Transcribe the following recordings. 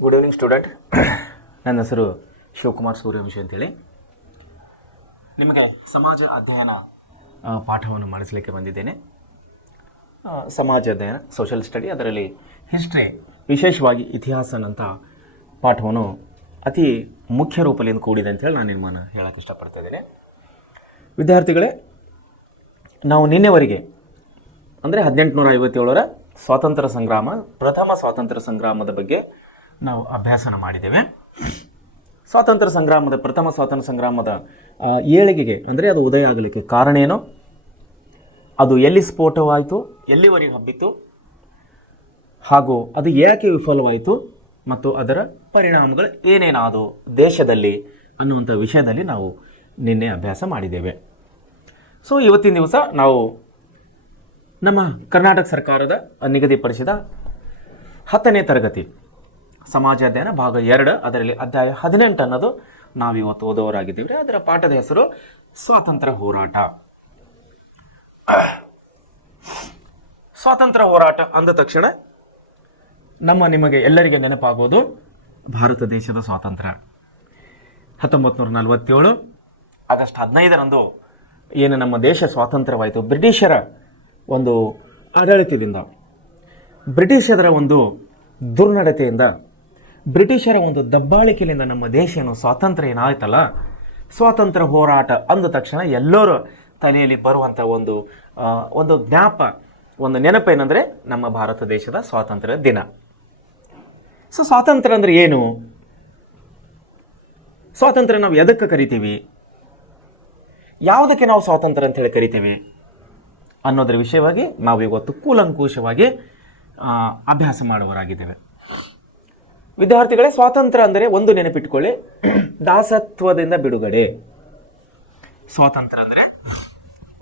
Good evening student. ನನ್ನ ಹೆಸರು ಶಿವಕುಮಾರ್ ಸೂರ್ಯವಂಶಿ ಅಂತೇಳಿ. ನಿಮಗೆ ಸಮಾಜ ಅಧ್ಯಯನ ಪಾಠವನ್ನು ಮಾಡಿಸಲಿಕ್ಕೆ ಬಂದಿದ್ದೇನೆ. ಸಮಾಜ ಅಧ್ಯಯನ, ಸೋಷಿಯಲ್ ಸ್ಟಡಿ, ಅದರಲ್ಲಿ ಹಿಸ್ಟ್ರಿ, ವಿಶೇಷವಾಗಿ ಇತಿಹಾಸನಂಥ ಪಾಠವನ್ನು ಅತಿ ಮುಖ್ಯ ರೂಪದಿಂದ ಕೂಡಿದೆ ಅಂತೇಳಿ ನಾನು ನಿಮ್ಮನ್ನು ಹೇಳೋಕ್ಕೆ ಇಷ್ಟಪಡ್ತಾ ಇದ್ದೇನೆ. ವಿದ್ಯಾರ್ಥಿಗಳೇ, ನಾವು ನಿನ್ನೆವರೆಗೆ ಅಂದರೆ 1857ರ ಸ್ವಾತಂತ್ರ್ಯ ಸಂಗ್ರಾಮ, ಪ್ರಥಮ ಸ್ವಾತಂತ್ರ್ಯ ಸಂಗ್ರಾಮದ ಬಗ್ಗೆ ನಾವು ಅಭ್ಯಾಸನ ಮಾಡಿದ್ದೇವೆ. ಪ್ರಥಮ ಸ್ವಾತಂತ್ರ್ಯ ಸಂಗ್ರಾಮದ ಏಳಿಗೆಗೆ ಅಂದರೆ ಅದು ಉದಯ ಆಗಲಿಕ್ಕೆ ಕಾರಣ ಏನು, ಅದು ಎಲ್ಲಿ ಸ್ಫೋಟವಾಯಿತು, ಎಲ್ಲಿವರೆಗೆ ಹಬ್ಬಿತ್ತು, ಹಾಗೂ ಅದು ಏಕೆ ವಿಫಲವಾಯಿತು ಮತ್ತು ಅದರ ಪರಿಣಾಮಗಳು ಏನೇನಾದವು ದೇಶದಲ್ಲಿ ಅನ್ನುವಂಥ ವಿಷಯದಲ್ಲಿ ನಾವು ನಿನ್ನೆ ಅಭ್ಯಾಸ ಮಾಡಿದ್ದೇವೆ. ಸೊ ಇವತ್ತಿನ ದಿವಸ ನಾವು ನಮ್ಮ ಕರ್ನಾಟಕ ಸರ್ಕಾರದ ನಿಗದಿಪಡಿಸಿದ 10ನೇ ತರಗತಿ ಸಮಾಜ ಅಧ್ಯಯನ ಭಾಗ 2, ಅದರಲ್ಲಿ ಅಧ್ಯಾಯ 18 ಅನ್ನೋದು ನಾವಿವತ್ತು ಓದೋರಾಗಿದ್ದೀವಿ. ಅದರ ಪಾಠದ ಹೆಸರು ಸ್ವಾತಂತ್ರ್ಯ ಹೋರಾಟ. ಸ್ವಾತಂತ್ರ್ಯ ಹೋರಾಟ ಅಂದ ತಕ್ಷಣ ನಿಮಗೆ ಎಲ್ಲರಿಗೆ ನೆನಪಾಗೋದು ಭಾರತ ದೇಶದ ಸ್ವಾತಂತ್ರ್ಯ. 1947 ಆಗಸ್ಟ್ 15ರಂದು ಏನು ನಮ್ಮ ದೇಶ ಸ್ವಾತಂತ್ರ್ಯವಾಯಿತು, ಬ್ರಿಟಿಷರ ಒಂದು ಆಡಳಿತದಿಂದ, ಬ್ರಿಟಿಷರ ಒಂದು ದುರ್ನಡತೆಯಿಂದ, ಬ್ರಿಟಿಷರ ಒಂದು ದಬ್ಬಾಳಿಕೆಯಿಂದ ನಮ್ಮ ದೇಶ ಏನು ಸ್ವಾತಂತ್ರ್ಯ ಏನಾಯ್ತಲ್ಲ, ಸ್ವಾತಂತ್ರ್ಯ ಹೋರಾಟ ಅಂದ ತಕ್ಷಣ ಎಲ್ಲರ ತಲೆಯಲ್ಲಿ ಬರುವಂಥ ಒಂದು ಜ್ಞಾಪ, ಒಂದು ನೆನಪೇನೆಂದರೆ ನಮ್ಮ ಭಾರತ ದೇಶದ ಸ್ವಾತಂತ್ರ್ಯ ದಿನ. ಸೊ ಸ್ವಾತಂತ್ರ್ಯ ಅಂದರೆ ಏನು, ಸ್ವಾತಂತ್ರ್ಯ ನಾವು ಎದಕ್ಕೆ ಕರಿತೀವಿ, ಯಾವುದಕ್ಕೆ ನಾವು ಸ್ವಾತಂತ್ರ್ಯ ಅಂತ ಹೇಳಿ ಕರಿತೀವಿ ಅನ್ನೋದ್ರ ವಿಷಯವಾಗಿ ನಾವು ಇವತ್ತು ಕೂಲಂಕುಷವಾಗಿ ಅಭ್ಯಾಸ ಮಾಡುವರಾಗಿದ್ದೇವೆ. ವಿದ್ಯಾರ್ಥಿಗಳೇ, ಸ್ವಾತಂತ್ರ್ಯ ಅಂದರೆ ಒಂದು ನೆನಪಿಟ್ಕೊಳ್ಳಿ, ದಾಸತ್ವದಿಂದ ಬಿಡುಗಡೆ. ಸ್ವಾತಂತ್ರ್ಯ ಅಂದರೆ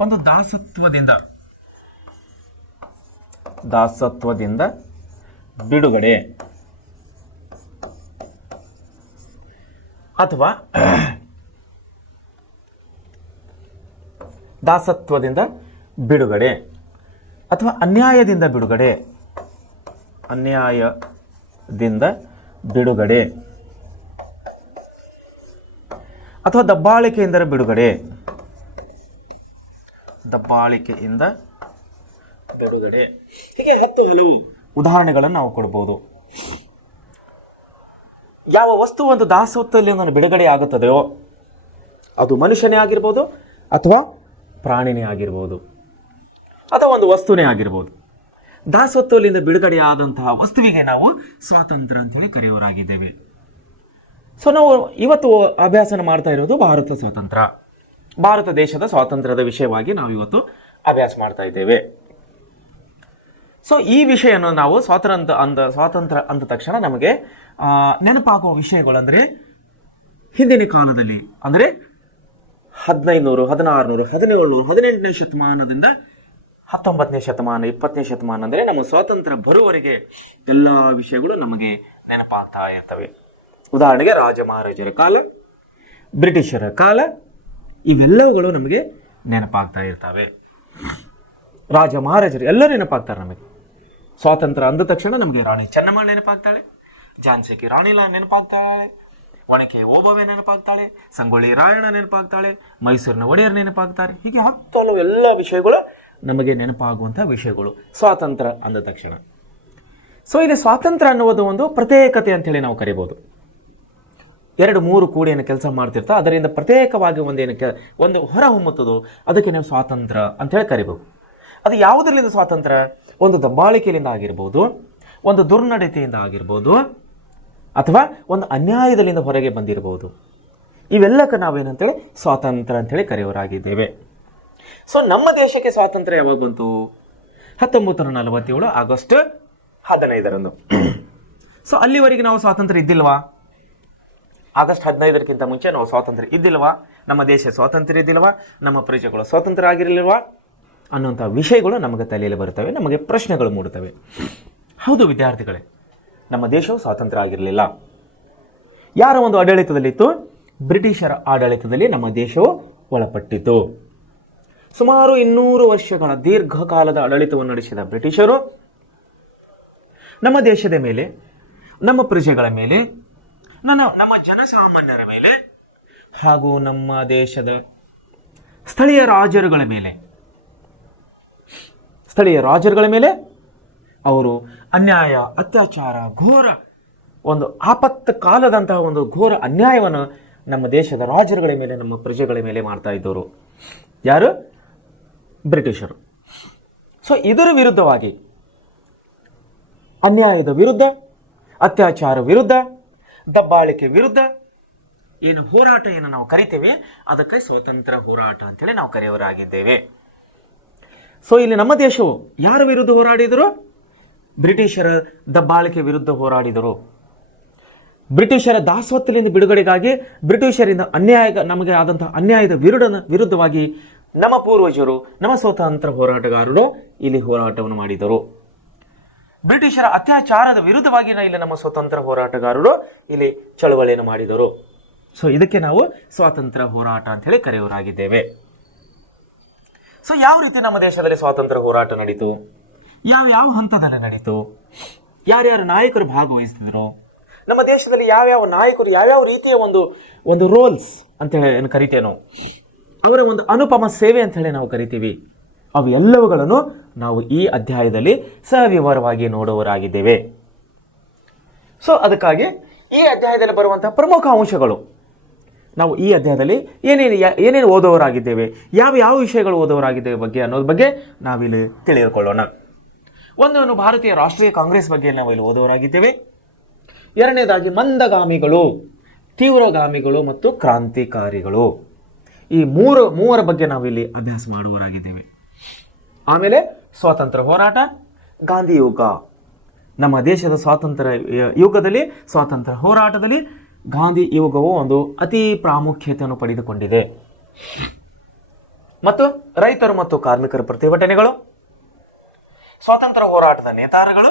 ಒಂದು ದಾಸತ್ವದಿಂದ ಬಿಡುಗಡೆ, ಅಥವಾ ದಾಸತ್ವದಿಂದ ಬಿಡುಗಡೆ, ಅಥವಾ ಅನ್ಯಾಯದಿಂದ ಬಿಡುಗಡೆ, ಅಥವಾ ದಬ್ಬಾಳಿಕೆಯಿಂದ ಬಿಡುಗಡೆ, ಹೀಗೆ 10 ಹಲವು ಉದಾಹರಣೆಗಳನ್ನು ನಾವು ಕೊಡ್ಬೋದು. ಯಾವ ವಸ್ತು ಒಂದು ದಾಸತ್ವದಲ್ಲಿ ಬಿಡುಗಡೆ ಆಗುತ್ತದೆಯೋ ಅದು ಮನುಷ್ಯನೇ ಆಗಿರ್ಬೋದು, ಅಥವಾ ಪ್ರಾಣಿನೇ ಆಗಿರ್ಬೋದು, ಅಥವಾ ಒಂದು ವಸ್ತುನೇ ಆಗಿರ್ಬೋದು. ದಾಸತ್ವದಿಂದ ಬಿಡುಗಡೆಯಾದಂತಹ ವಸ್ತುವಿಗೆ ನಾವು ಸ್ವಾತಂತ್ರ್ಯ ಅಂತೇಳಿ ಕರೆಯೋರಾಗಿದ್ದೇವೆ. ಸೊ ನಾವು ಇವತ್ತು ಅಭ್ಯಾಸನ ಮಾಡ್ತಾ ಇರೋದು ಭಾರತ ದೇಶದ ಸ್ವಾತಂತ್ರ್ಯದ ವಿಷಯವಾಗಿ ನಾವು ಇವತ್ತು ಅಭ್ಯಾಸ ಮಾಡ್ತಾ ಇದ್ದೇವೆ. ಸೊ ಈ ವಿಷಯನ ನಾವು ಸ್ವಾತಂತ್ರ್ಯ ಅಂದ ತಕ್ಷಣ ನಮಗೆ ನೆನಪಾಗುವ ವಿಷಯಗಳಂದರೆ, ಹಿಂದಿನ ಕಾಲದಲ್ಲಿ ಅಂದರೆ 1500, 1600, 1700, 18ನೇ ಶತಮಾನದಿಂದ 19ನೇ ಶತಮಾನ, 20ನೇ ಶತಮಾನ ಅಂದರೆ ನಮ್ಮ ಸ್ವಾತಂತ್ರ್ಯ ಬರುವವರೆಗೆ ಎಲ್ಲ ವಿಷಯಗಳು ನಮಗೆ ನೆನಪಾಗ್ತಾ ಇರ್ತವೆ. ಉದಾಹರಣೆಗೆ ರಾಜ ಮಹಾರಾಜರ ಕಾಲ, ಬ್ರಿಟಿಷರ ಕಾಲ, ಇವೆಲ್ಲವುಗಳು ನಮಗೆ ನೆನಪಾಗ್ತಾ ಇರ್ತವೆ. ರಾಜ ಮಹಾರಾಜರು ಎಲ್ಲರೂ ನೆನಪಾಗ್ತಾರೆ ನಮಗೆ. ಸ್ವಾತಂತ್ರ್ಯ ಅಂದ ತಕ್ಷಣ ನಮಗೆ ರಾಣಿ ಚೆನ್ನಮ್ಮ ನೆನಪಾಗ್ತಾಳೆ, ಝಾನ್ಸಿ ಕಿ ರಾಣಿ ನೆನಪಾಗ್ತಾಳೆ, ಒನಕೆ ಓಬವ್ವ ನೆನಪಾಗ್ತಾಳೆ, ಸಂಗೊಳ್ಳಿ ರಾಯಣ್ಣ ನೆನಪಾಗ್ತಾಳೆ, ಮೈಸೂರಿನ ಒಡೆಯರ್ ನೆನಪಾಗ್ತಾರೆ. ಹೀಗೆ 10 ಎಲ್ಲ ವಿಷಯಗಳು ನಮಗೆ ನೆನಪಾಗುವಂಥ ವಿಷಯಗಳು ಸ್ವಾತಂತ್ರ್ಯ ಅಂದ ತಕ್ಷಣ. ಸೊ ಇಲ್ಲಿ ಸ್ವಾತಂತ್ರ್ಯ ಅನ್ನುವುದು ಒಂದು ಪ್ರತ್ಯೇಕತೆ ಅಂತೇಳಿ ನಾವು ಕರಿಬೋದು. 2-3 ಕೂಡಿ ಏನು ಕೆಲಸ ಮಾಡ್ತಿರ್ತಾ ಅದರಿಂದ ಪ್ರತ್ಯೇಕವಾಗಿ ಒಂದು ಹೊರ ಹೊಮ್ಮುತ್ತದೋ ಅದಕ್ಕೆ ನಾವು ಸ್ವಾತಂತ್ರ್ಯ ಅಂತೇಳಿ ಕರಿಬೋದು. ಅದು ಯಾವುದರಿಂದ ಸ್ವಾತಂತ್ರ್ಯ, ಒಂದು ದಬ್ಬಾಳಿಕೆಯಿಂದ ಆಗಿರ್ಬೋದು, ಒಂದು ದುರ್ನಡತೆಯಿಂದ ಆಗಿರ್ಬೋದು, ಅಥವಾ ಒಂದು ಅನ್ಯಾಯದಲ್ಲಿಂದ ಹೊರಗೆ ಬಂದಿರಬಹುದು. ಇವೆಲ್ಲಕ್ಕೆ ನಾವೇನಂತೇಳಿ ಸ್ವಾತಂತ್ರ್ಯ ಅಂತೇಳಿ ಕರೆಯೋರಾಗಿದ್ದೇವೆ. ಸೊ ನಮ್ಮ ದೇಶಕ್ಕೆ ಸ್ವಾತಂತ್ರ್ಯ ಯಾವಾಗ ಬಂತು? 1947 ಆಗಸ್ಟ್ 15ರಂದು. ಸೊ ಅಲ್ಲಿವರೆಗೆ ನಾವು ಸ್ವಾತಂತ್ರ್ಯ ಇದ್ದಿಲ್ವಾ? ಆಗಸ್ಟ್ 15ಕ್ಕಿಂತ ಮುಂಚೆ ನಾವು ಸ್ವಾತಂತ್ರ್ಯ ಇದ್ದಿಲ್ವಾ? ನಮ್ಮ ದೇಶ ಸ್ವಾತಂತ್ರ್ಯ ಇದ್ದಿಲ್ವಾ? ನಮ್ಮ ಪ್ರಜೆಗಳು ಸ್ವಾತಂತ್ರ್ಯ ಆಗಿರಲಿಲ್ವಾ ಅನ್ನುವಂಥ ವಿಷಯಗಳು ನಮಗೆ ತಲೆಯಲ್ಲಿ ಬರ್ತವೆ, ನಮಗೆ ಪ್ರಶ್ನೆಗಳು ಮೂಡುತ್ತವೆ. ಹೌದು ವಿದ್ಯಾರ್ಥಿಗಳೇ, ನಮ್ಮ ದೇಶವು ಸ್ವಾತಂತ್ರ್ಯ ಆಗಿರಲಿಲ್ಲ. ಯಾರ ಒಂದು ಆಡಳಿತದಲ್ಲಿತ್ತು? ಬ್ರಿಟಿಷರ ಆಡಳಿತದಲ್ಲಿ ನಮ್ಮ ದೇಶವು ಒಳಪಟ್ಟಿತು. ಸುಮಾರು 200 ವರ್ಷಗಳ ದೀರ್ಘಕಾಲದ ಆಡಳಿತವನ್ನು ನಡೆಸಿದ ಬ್ರಿಟಿಷರು ನಮ್ಮ ದೇಶದ ಮೇಲೆ ನಮ್ಮ ಪ್ರಜೆಗಳ ಮೇಲೆ, ನಮ್ಮ ಜನಸಾಮಾನ್ಯರ ಮೇಲೆ ಹಾಗೂ ನಮ್ಮ ದೇಶದ ಸ್ಥಳೀಯ ರಾಜರುಗಳ ಮೇಲೆ ಅವರು ಅನ್ಯಾಯ, ಅತ್ಯಾಚಾರ, ಘೋರ ಒಂದು ಆಪತ್ತು ಕಾಲದಂತಹ ಒಂದು ಘೋರ ಅನ್ಯಾಯವನ್ನು ನಮ್ಮ ದೇಶದ ರಾಜರುಗಳ ಮೇಲೆ, ನಮ್ಮ ಪ್ರಜೆಗಳ ಮೇಲೆ ಮಾಡ್ತಾ ಇದ್ದವರು ಯಾರು? ಬ್ರಿಟಿಷರು. ಸೊ ಇದರ ವಿರುದ್ಧವಾಗಿ, ಅನ್ಯಾಯದ ವಿರುದ್ಧ, ಅತ್ಯಾಚಾರ ವಿರುದ್ಧ, ದಬ್ಬಾಳಿಕೆ ವಿರುದ್ಧ ಏನು ಹೋರಾಟ ಏನು ನಾವು ಕರಿತೇವೆ, ಅದಕ್ಕೆ ಸ್ವಾತಂತ್ರ್ಯ ಹೋರಾಟ ಅಂತೇಳಿ ನಾವು ಕರೆಯವರಾಗಿದ್ದೇವೆ. ಸೊ ಇಲ್ಲಿ ನಮ್ಮ ದೇಶವು ಯಾರ ವಿರುದ್ಧ ಹೋರಾಡಿದರು? ಬ್ರಿಟಿಷರ ದಬ್ಬಾಳಿಕೆ ವಿರುದ್ಧ ಹೋರಾಡಿದರು. ಬ್ರಿಟಿಷರ ದಾಸತ್ವದಿಂದ ಬಿಡುಗಡೆಗಾಗಿ, ಬ್ರಿಟಿಷರಿಂದ ನಮಗೆ ಆದಂತಹ ಅನ್ಯಾಯದ ವಿರುದ್ಧವಾಗಿ ನಮ್ಮ ಪೂರ್ವಜರು, ನಮ್ಮ ಸ್ವಾತಂತ್ರ್ಯ ಹೋರಾಟಗಾರರು ಇಲ್ಲಿ ಹೋರಾಟವನ್ನು ಮಾಡಿದರು. ಬ್ರಿಟಿಷರ ಅತ್ಯಾಚಾರದ ವಿರುದ್ಧವಾಗಿ ಇಲ್ಲಿ ನಮ್ಮ ಸ್ವತಂತ್ರ ಹೋರಾಟಗಾರರು ಇಲ್ಲಿ ಚಳವಳಿಯನ್ನು ಮಾಡಿದರು. ಸೊ ಇದಕ್ಕೆ ನಾವು ಸ್ವಾತಂತ್ರ್ಯ ಹೋರಾಟ ಅಂತ ಹೇಳಿ ಕರೆಯವರಾಗಿದ್ದೇವೆ. ಸೊ ಯಾವ ರೀತಿ ನಮ್ಮ ದೇಶದಲ್ಲಿ ಸ್ವಾತಂತ್ರ್ಯ ಹೋರಾಟ ನಡೀತು, ಯಾವ ಹಂತದಲ್ಲಿ ನಡೀತು, ಯಾರ್ಯಾರು ನಾಯಕರು ಭಾಗವಹಿಸ್ತಿದ್ರು, ನಮ್ಮ ದೇಶದಲ್ಲಿ ಯಾವ್ಯಾವ ನಾಯಕರು ಯಾವ್ಯಾವ ರೀತಿಯ ಒಂದು ರೋಲ್ಸ್ ಅಂತ ಹೇಳಿ ಏನು ಕರಿತೇವೆ ನಾವು, ಅವರ ಒಂದು ಅನುಪಮ ಸೇವೆ ಅಂತ ಹೇಳಿ ನಾವು ಕರಿತೀವಿ. ಅವು ಎಲ್ಲವುಗಳನ್ನು ನಾವು ಈ ಅಧ್ಯಾಯದಲ್ಲಿ ಸವಿವರವಾಗಿ ನೋಡುವರಾಗಿದ್ದೇವೆ. ಸೊ ಅದಕ್ಕಾಗಿ ಈ ಅಧ್ಯಾಯದಲ್ಲಿ ಬರುವಂತಹ ಪ್ರಮುಖ ಅಂಶಗಳು, ನಾವು ಈ ಅಧ್ಯಾಯದಲ್ಲಿ ಏನೇನು ಓದುವವರಾಗಿದ್ದೇವೆ, ಯಾವ ವಿಷಯಗಳು ಓದುವವರಾಗಿದ್ದೇವೆ ಅನ್ನೋದ್ರ ಬಗ್ಗೆ ನಾವಿಲ್ಲಿ ತಿಳಿದುಕೊಳ್ಳೋಣ. ಒಂದನ್ನು ಭಾರತೀಯ ರಾಷ್ಟ್ರೀಯ ಕಾಂಗ್ರೆಸ್ ಬಗ್ಗೆ ನಾವು ಇಲ್ಲಿ ಓದುವವರಾಗಿದ್ದೇವೆ. ಎರಡನೇದಾಗಿ ಮಂದಗಾಮಿಗಳು, ತೀವ್ರಗಾಮಿಗಳು ಮತ್ತು ಕ್ರಾಂತಿಕಾರಿಗಳು, ಈ ಮೂವರ ಬಗ್ಗೆ ನಾವಿಲ್ಲಿ ಅಭ್ಯಾಸ ಮಾಡುವವರಾಗಿದ್ದೇವೆ. ಆಮೇಲೆ ಸ್ವಾತಂತ್ರ್ಯ ಹೋರಾಟ, ಗಾಂಧಿ ಯುಗ, ನಮ್ಮ ದೇಶದ ಸ್ವಾತಂತ್ರ್ಯ ಯುಗದಲ್ಲಿ, ಸ್ವಾತಂತ್ರ್ಯ ಹೋರಾಟದಲ್ಲಿ ಗಾಂಧಿ ಯುಗವು ಒಂದು ಅತಿ ಪ್ರಾಮುಖ್ಯತೆಯನ್ನು ಪಡೆದುಕೊಂಡಿದೆ. ಮತ್ತು ರೈತರು ಮತ್ತು ಕಾರ್ಮಿಕರ ಪ್ರತಿಭಟನೆಗಳು, ಸ್ವಾತಂತ್ರ್ಯ ಹೋರಾಟದ ನೇತಾರಗಳು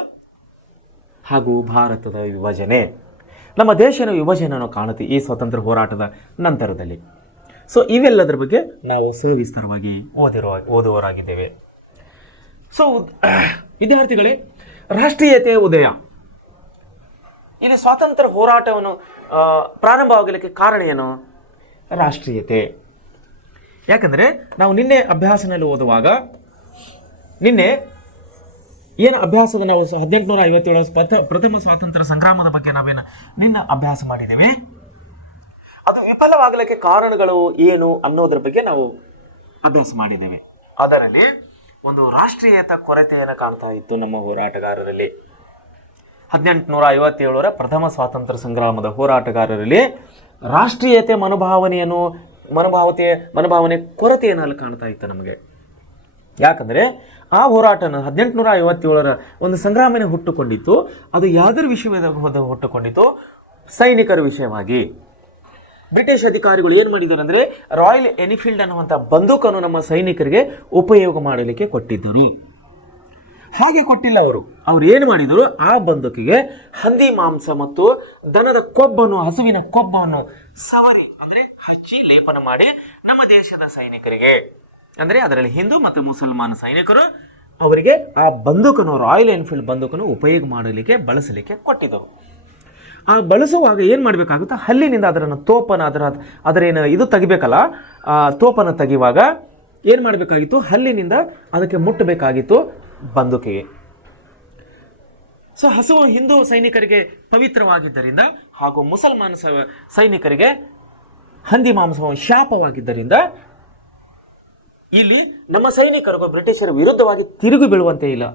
ಹಾಗೂ ಭಾರತದ ವಿಭಜನೆ. ನಮ್ಮ ದೇಶದ ವಿಭಜನೆಯನ್ನು ಕಾಣುತ್ತೆ ಈ ಸ್ವಾತಂತ್ರ್ಯ ಹೋರಾಟದ ನಂತರದಲ್ಲಿ. ಸೊ ಇವೆಲ್ಲದರ ಬಗ್ಗೆ ನಾವು ಸವಿಸ್ತಾರವಾಗಿ ಓದುವವರಾಗಿದ್ದೇವೆ. ಸೊ ವಿದ್ಯಾರ್ಥಿಗಳೇ, ರಾಷ್ಟ್ರೀಯತೆಯ ಉದಯ, ಇಲ್ಲಿ ಸ್ವಾತಂತ್ರ್ಯ ಹೋರಾಟವನ್ನು ಪ್ರಾರಂಭವಾಗಲಿಕ್ಕೆ ಕಾರಣ ಏನು? ರಾಷ್ಟ್ರೀಯತೆ. ಯಾಕಂದರೆ ನಾವು ನಿನ್ನೆ ಅಭ್ಯಾಸನಲ್ಲಿ ಓದುವಾಗ, ನಿನ್ನೆ ಏನು ಅಭ್ಯಾಸದ ನಾವು 1857 ಪ್ರಥಮ ಸ್ವಾತಂತ್ರ್ಯ ಸಂಗ್ರಾಮದ ಬಗ್ಗೆ ನಿನ್ನ ಅಭ್ಯಾಸ ಮಾಡಿದ್ದೇವೆ. ಅದು ವಿಫಲವಾಗಲಿಕ್ಕೆ ಕಾರಣಗಳು ಏನು ಅನ್ನೋದ್ರ ಬಗ್ಗೆ ನಾವು ಅಭ್ಯಾಸ ಮಾಡಿದ್ದೇವೆ. ಅದರಲ್ಲಿ ಒಂದು ರಾಷ್ಟ್ರೀಯತೆ ಕೊರತೆಯನ್ನು ಕಾಣ್ತಾ ಇತ್ತು ನಮ್ಮ ಹೋರಾಟಗಾರರಲ್ಲಿ. 1857 ಪ್ರಥಮ ಸ್ವಾತಂತ್ರ್ಯ ಸಂಗ್ರಾಮದ ಹೋರಾಟಗಾರರಲ್ಲಿ ರಾಷ್ಟ್ರೀಯತೆ ಮನೋಭಾವನೆ ಕೊರತೆಯನ್ನು ಅಲ್ಲಿ ಕಾಣ್ತಾ ಇತ್ತು ನಮಗೆ. ಯಾಕಂದರೆ ಆ ಹೋರಾಟನ 1857 ಒಂದು ಸಂಗ್ರಾಮನೇ ಹುಟ್ಟುಕೊಂಡಿತ್ತು. ಅದು ಯಾವುದರ ವಿಷಯವಾಗಿ ಹುಟ್ಟುಕೊಂಡಿತ್ತು? ಸೈನಿಕರ ವಿಷಯವಾಗಿ. ಬ್ರಿಟಿಷ್ ಅಧಿಕಾರಿಗಳು ಏನು ಮಾಡಿದರು ಅಂದರೆ, ರಾಯಲ್ ಎನ್ಫೀಲ್ಡ್ ಅನ್ನುವಂಥ ಬಂದೂಕನ್ನು ನಮ್ಮ ಸೈನಿಕರಿಗೆ ಉಪಯೋಗ ಮಾಡಲಿಕ್ಕೆ ಕೊಟ್ಟಿದ್ದರು. ಹಾಗೆ ಕೊಟ್ಟಿಲ್ಲ ಅವರು ಏನು ಮಾಡಿದರು, ಆ ಬಂದೂಕಿಗೆ ಹಂದಿ ಮಾಂಸ ಮತ್ತು ದನದ ಕೊಬ್ಬನ್ನು, ಹಸುವಿನ ಕೊಬ್ಬನ್ನು ಸವರಿ ಅಂದರೆ ಹಚ್ಚಿ ಲೇಪನ ಮಾಡಿ ನಮ್ಮ ದೇಶದ ಸೈನಿಕರಿಗೆ, ಅಂದರೆ ಅದರಲ್ಲಿ ಹಿಂದೂ ಮತ್ತು ಮುಸಲ್ಮಾನ ಸೈನಿಕರು, ಅವರಿಗೆ ಆ ಬಂದೂಕನ್ನು, ರಾಯಲ್ ಎನ್ಫೀಲ್ಡ್ ಬಂದೂಕನ್ನು ಉಪಯೋಗ ಮಾಡಲಿಕ್ಕೆ ಬಳಸಲಿಕ್ಕೆ ಕೊಟ್ಟಿದ್ದರು. ಆ ಬಳಸುವಾಗ ಏನು ಮಾಡಬೇಕಾಗುತ್ತೆ, ಹಲ್ಲಿನಿಂದ ಅದನ್ನು ಅದರೇನು ಇದು ತೆಗಿಬೇಕಲ್ಲ, ತೋಪನ್ನು ತೆಗೆಯುವಾಗ ಏನು ಮಾಡಬೇಕಾಗಿತ್ತು, ಹಲ್ಲಿನಿಂದ ಅದಕ್ಕೆ ಮುಟ್ಟಬೇಕಾಗಿತ್ತು ಬಂದೂಕಿಗೆ. ಸೊ ಹಸುವು ಹಿಂದೂ ಸೈನಿಕರಿಗೆ ಪವಿತ್ರವಾಗಿದ್ದರಿಂದ ಹಾಗೂ ಮುಸಲ್ಮಾನ ಸೈನಿಕರಿಗೆ ಹಂದಿ ಮಾಂಸವು ಶಾಪವಾಗಿದ್ದರಿಂದ ಇಲ್ಲಿ ನಮ್ಮ ಸೈನಿಕರಿಗೂ ಬ್ರಿಟಿಷರ ವಿರುದ್ಧವಾಗಿ ತಿರುಗಿ ಬೀಳುವಂತೆ ಇಲ್ಲ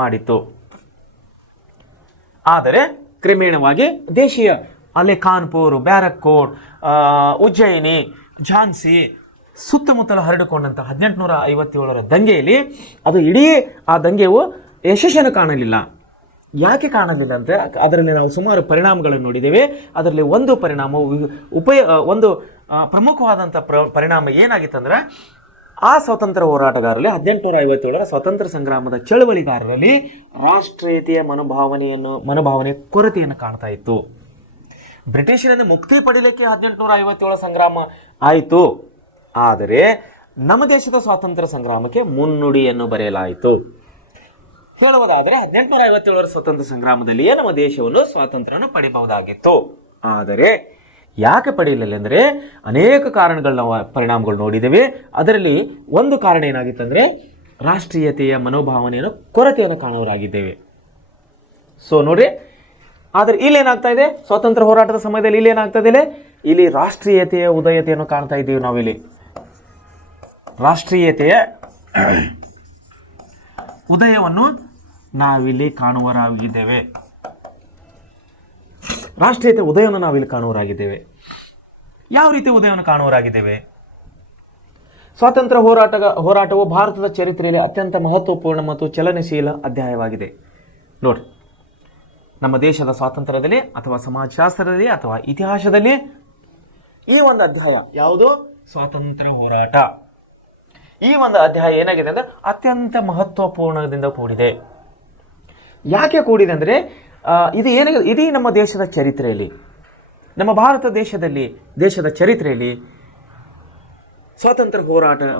ಮಾಡಿತ್ತು. ಆದರೆ ಕ್ರಮೇಣವಾಗಿ ದೇಶೀಯ ಅಲೆ ಕಾನ್ಪುರ್, ಬ್ಯಾರಕ್ಕೋಟ್, ಉಜ್ಜಯಿನಿ, ಝಾನ್ಸಿ ಸುತ್ತಮುತ್ತಲ ಹರಡಿಕೊಂಡಂಥ 1857 ದಂಗೆಯಲ್ಲಿ ಅದು ಇಡೀ ಆ ದಂಗೆಯು ಯಶಸ್ಸನ್ನು ಕಾಣಲಿಲ್ಲ. ಯಾಕೆ ಕಾಣಲಿಲ್ಲ ಅಂದರೆ, ಅದರಲ್ಲಿ ನಾವು ಸುಮಾರು ಪರಿಣಾಮಗಳನ್ನು ನೋಡಿದ್ದೇವೆ. ಅದರಲ್ಲಿ ಒಂದು ಪರಿಣಾಮ ಪ್ರಮುಖವಾದಂಥ ಪರಿಣಾಮ ಏನಾಗಿತ್ತಂದ್ರೆ, ಆ ಸ್ವಾತಂತ್ರ್ಯ ಹೋರಾಟಗಾರರಲ್ಲಿ 1857 ಸ್ವಾತಂತ್ರ್ಯ ಸಂಗ್ರಾಮದ ಚಳವಳಿಗಾರರಲ್ಲಿ ರಾಷ್ಟ್ರೀಯತೆಯ ಮನೋಭಾವನೆ ಕೊರತೆಯನ್ನು ಕಾಣ್ತಾ ಇತ್ತು. ಬ್ರಿಟಿಷರಿಂದ ಮುಕ್ತಿ ಪಡೀಲಿಕ್ಕೆ 1857 ಸಂಗ್ರಾಮ ಆಯಿತು. ಆದರೆ ನಮ್ಮ ದೇಶದ ಸ್ವಾತಂತ್ರ್ಯ ಸಂಗ್ರಾಮಕ್ಕೆ ಮುನ್ನುಡಿಯನ್ನು ಬರೆಯಲಾಯಿತು. ಹೇಳುವುದಾದರೆ 1857ರ ಸ್ವತಂತ್ರ ಸಂಗ್ರಾಮದಲ್ಲಿಯೇ ನಮ್ಮ ದೇಶವನ್ನು ಸ್ವಾತಂತ್ರ್ಯವನ್ನು ಪಡಿಬಹುದಾಗಿತ್ತು. ಆದರೆ ಯಾಕೆ ಪಡೆಯಲಿಲ್ಲ ಅಂದರೆ ಅನೇಕ ಕಾರಣಗಳನ್ನ ಪರಿಣಾಮಗಳು ನೋಡಿದ್ದೇವೆ. ಅದರಲ್ಲಿ ಒಂದು ಕಾರಣ ಏನಾಗಿತ್ತಂದರೆ ರಾಷ್ಟ್ರೀಯತೆಯ ಮನೋಭಾವನೆಯನ್ನು ಕೊರತೆಯನ್ನು ಕಾಣುವರಾಗಿದ್ದೇವೆ. ಸೊ ನೋಡ್ರಿ, ಆದರೆ ಇಲ್ಲಿ ಏನಾಗ್ತಾ ಇದೆ, ಸ್ವಾತಂತ್ರ್ಯ ಹೋರಾಟದ ಸಮಯದಲ್ಲಿ ಇಲ್ಲಿ ಏನಾಗ್ತಾ ಇದೆ, ಇಲ್ಲಿ ರಾಷ್ಟ್ರೀಯತೆಯ ಉದಯತೆಯನ್ನು ಕಾಣ್ತಾ ಇದ್ದೀವಿ. ನಾವಿಲ್ಲಿ ರಾಷ್ಟ್ರೀಯತೆಯ ಉದಯವನ್ನು ನಾವಿಲ್ಲಿ ಕಾಣುವರಾಗಿದ್ದೇವೆ. ರಾಷ್ಟ್ರೀಯತೆ ಉದಯವನ್ನು ನಾವಿಲ್ಲಿ ಕಾಣುವರಾಗಿದ್ದೇವೆ. ಯಾವ ರೀತಿ ಉದಯವನ್ನು ಕಾಣುವರಾಗಿದ್ದೇವೆ? ಸ್ವಾತಂತ್ರ್ಯ ಹೋರಾಟವು ಭಾರತದ ಚರಿತ್ರೆಯಲ್ಲಿ ಅತ್ಯಂತ ಮಹತ್ವಪೂರ್ಣ ಮತ್ತು ಚಲನಶೀಲ ಅಧ್ಯಾಯವಾಗಿದೆ. ನೋಡಿ, ನಮ್ಮ ದೇಶದ ಸ್ವಾತಂತ್ರ್ಯದಲ್ಲಿ ಅಥವಾ ಸಮಾಜಶಾಸ್ತ್ರದಲ್ಲಿ ಅಥವಾ ಇತಿಹಾಸದಲ್ಲಿ ಈ ಒಂದು ಅಧ್ಯಾಯ ಯಾವುದು? ಸ್ವಾತಂತ್ರ್ಯ ಹೋರಾಟ. ಈ ಒಂದು ಅಧ್ಯಾಯ ಏನಾಗಿದೆ ಅಂದರೆ ಅತ್ಯಂತ ಮಹತ್ವಪೂರ್ಣದಿಂದ ಕೂಡಿದೆ. ಯಾಕೆ ಕೂಡಿದೆ ಅಂದರೆ ಇದು ಏನಾಗಿದೆ, ಇಡೀ ನಮ್ಮ ದೇಶದ ಚರಿತ್ರೆಯಲ್ಲಿ, ನಮ್ಮ ಭಾರತ ದೇಶದ ಚರಿತ್ರೆಯಲ್ಲಿ ಸ್ವಾತಂತ್ರ್ಯ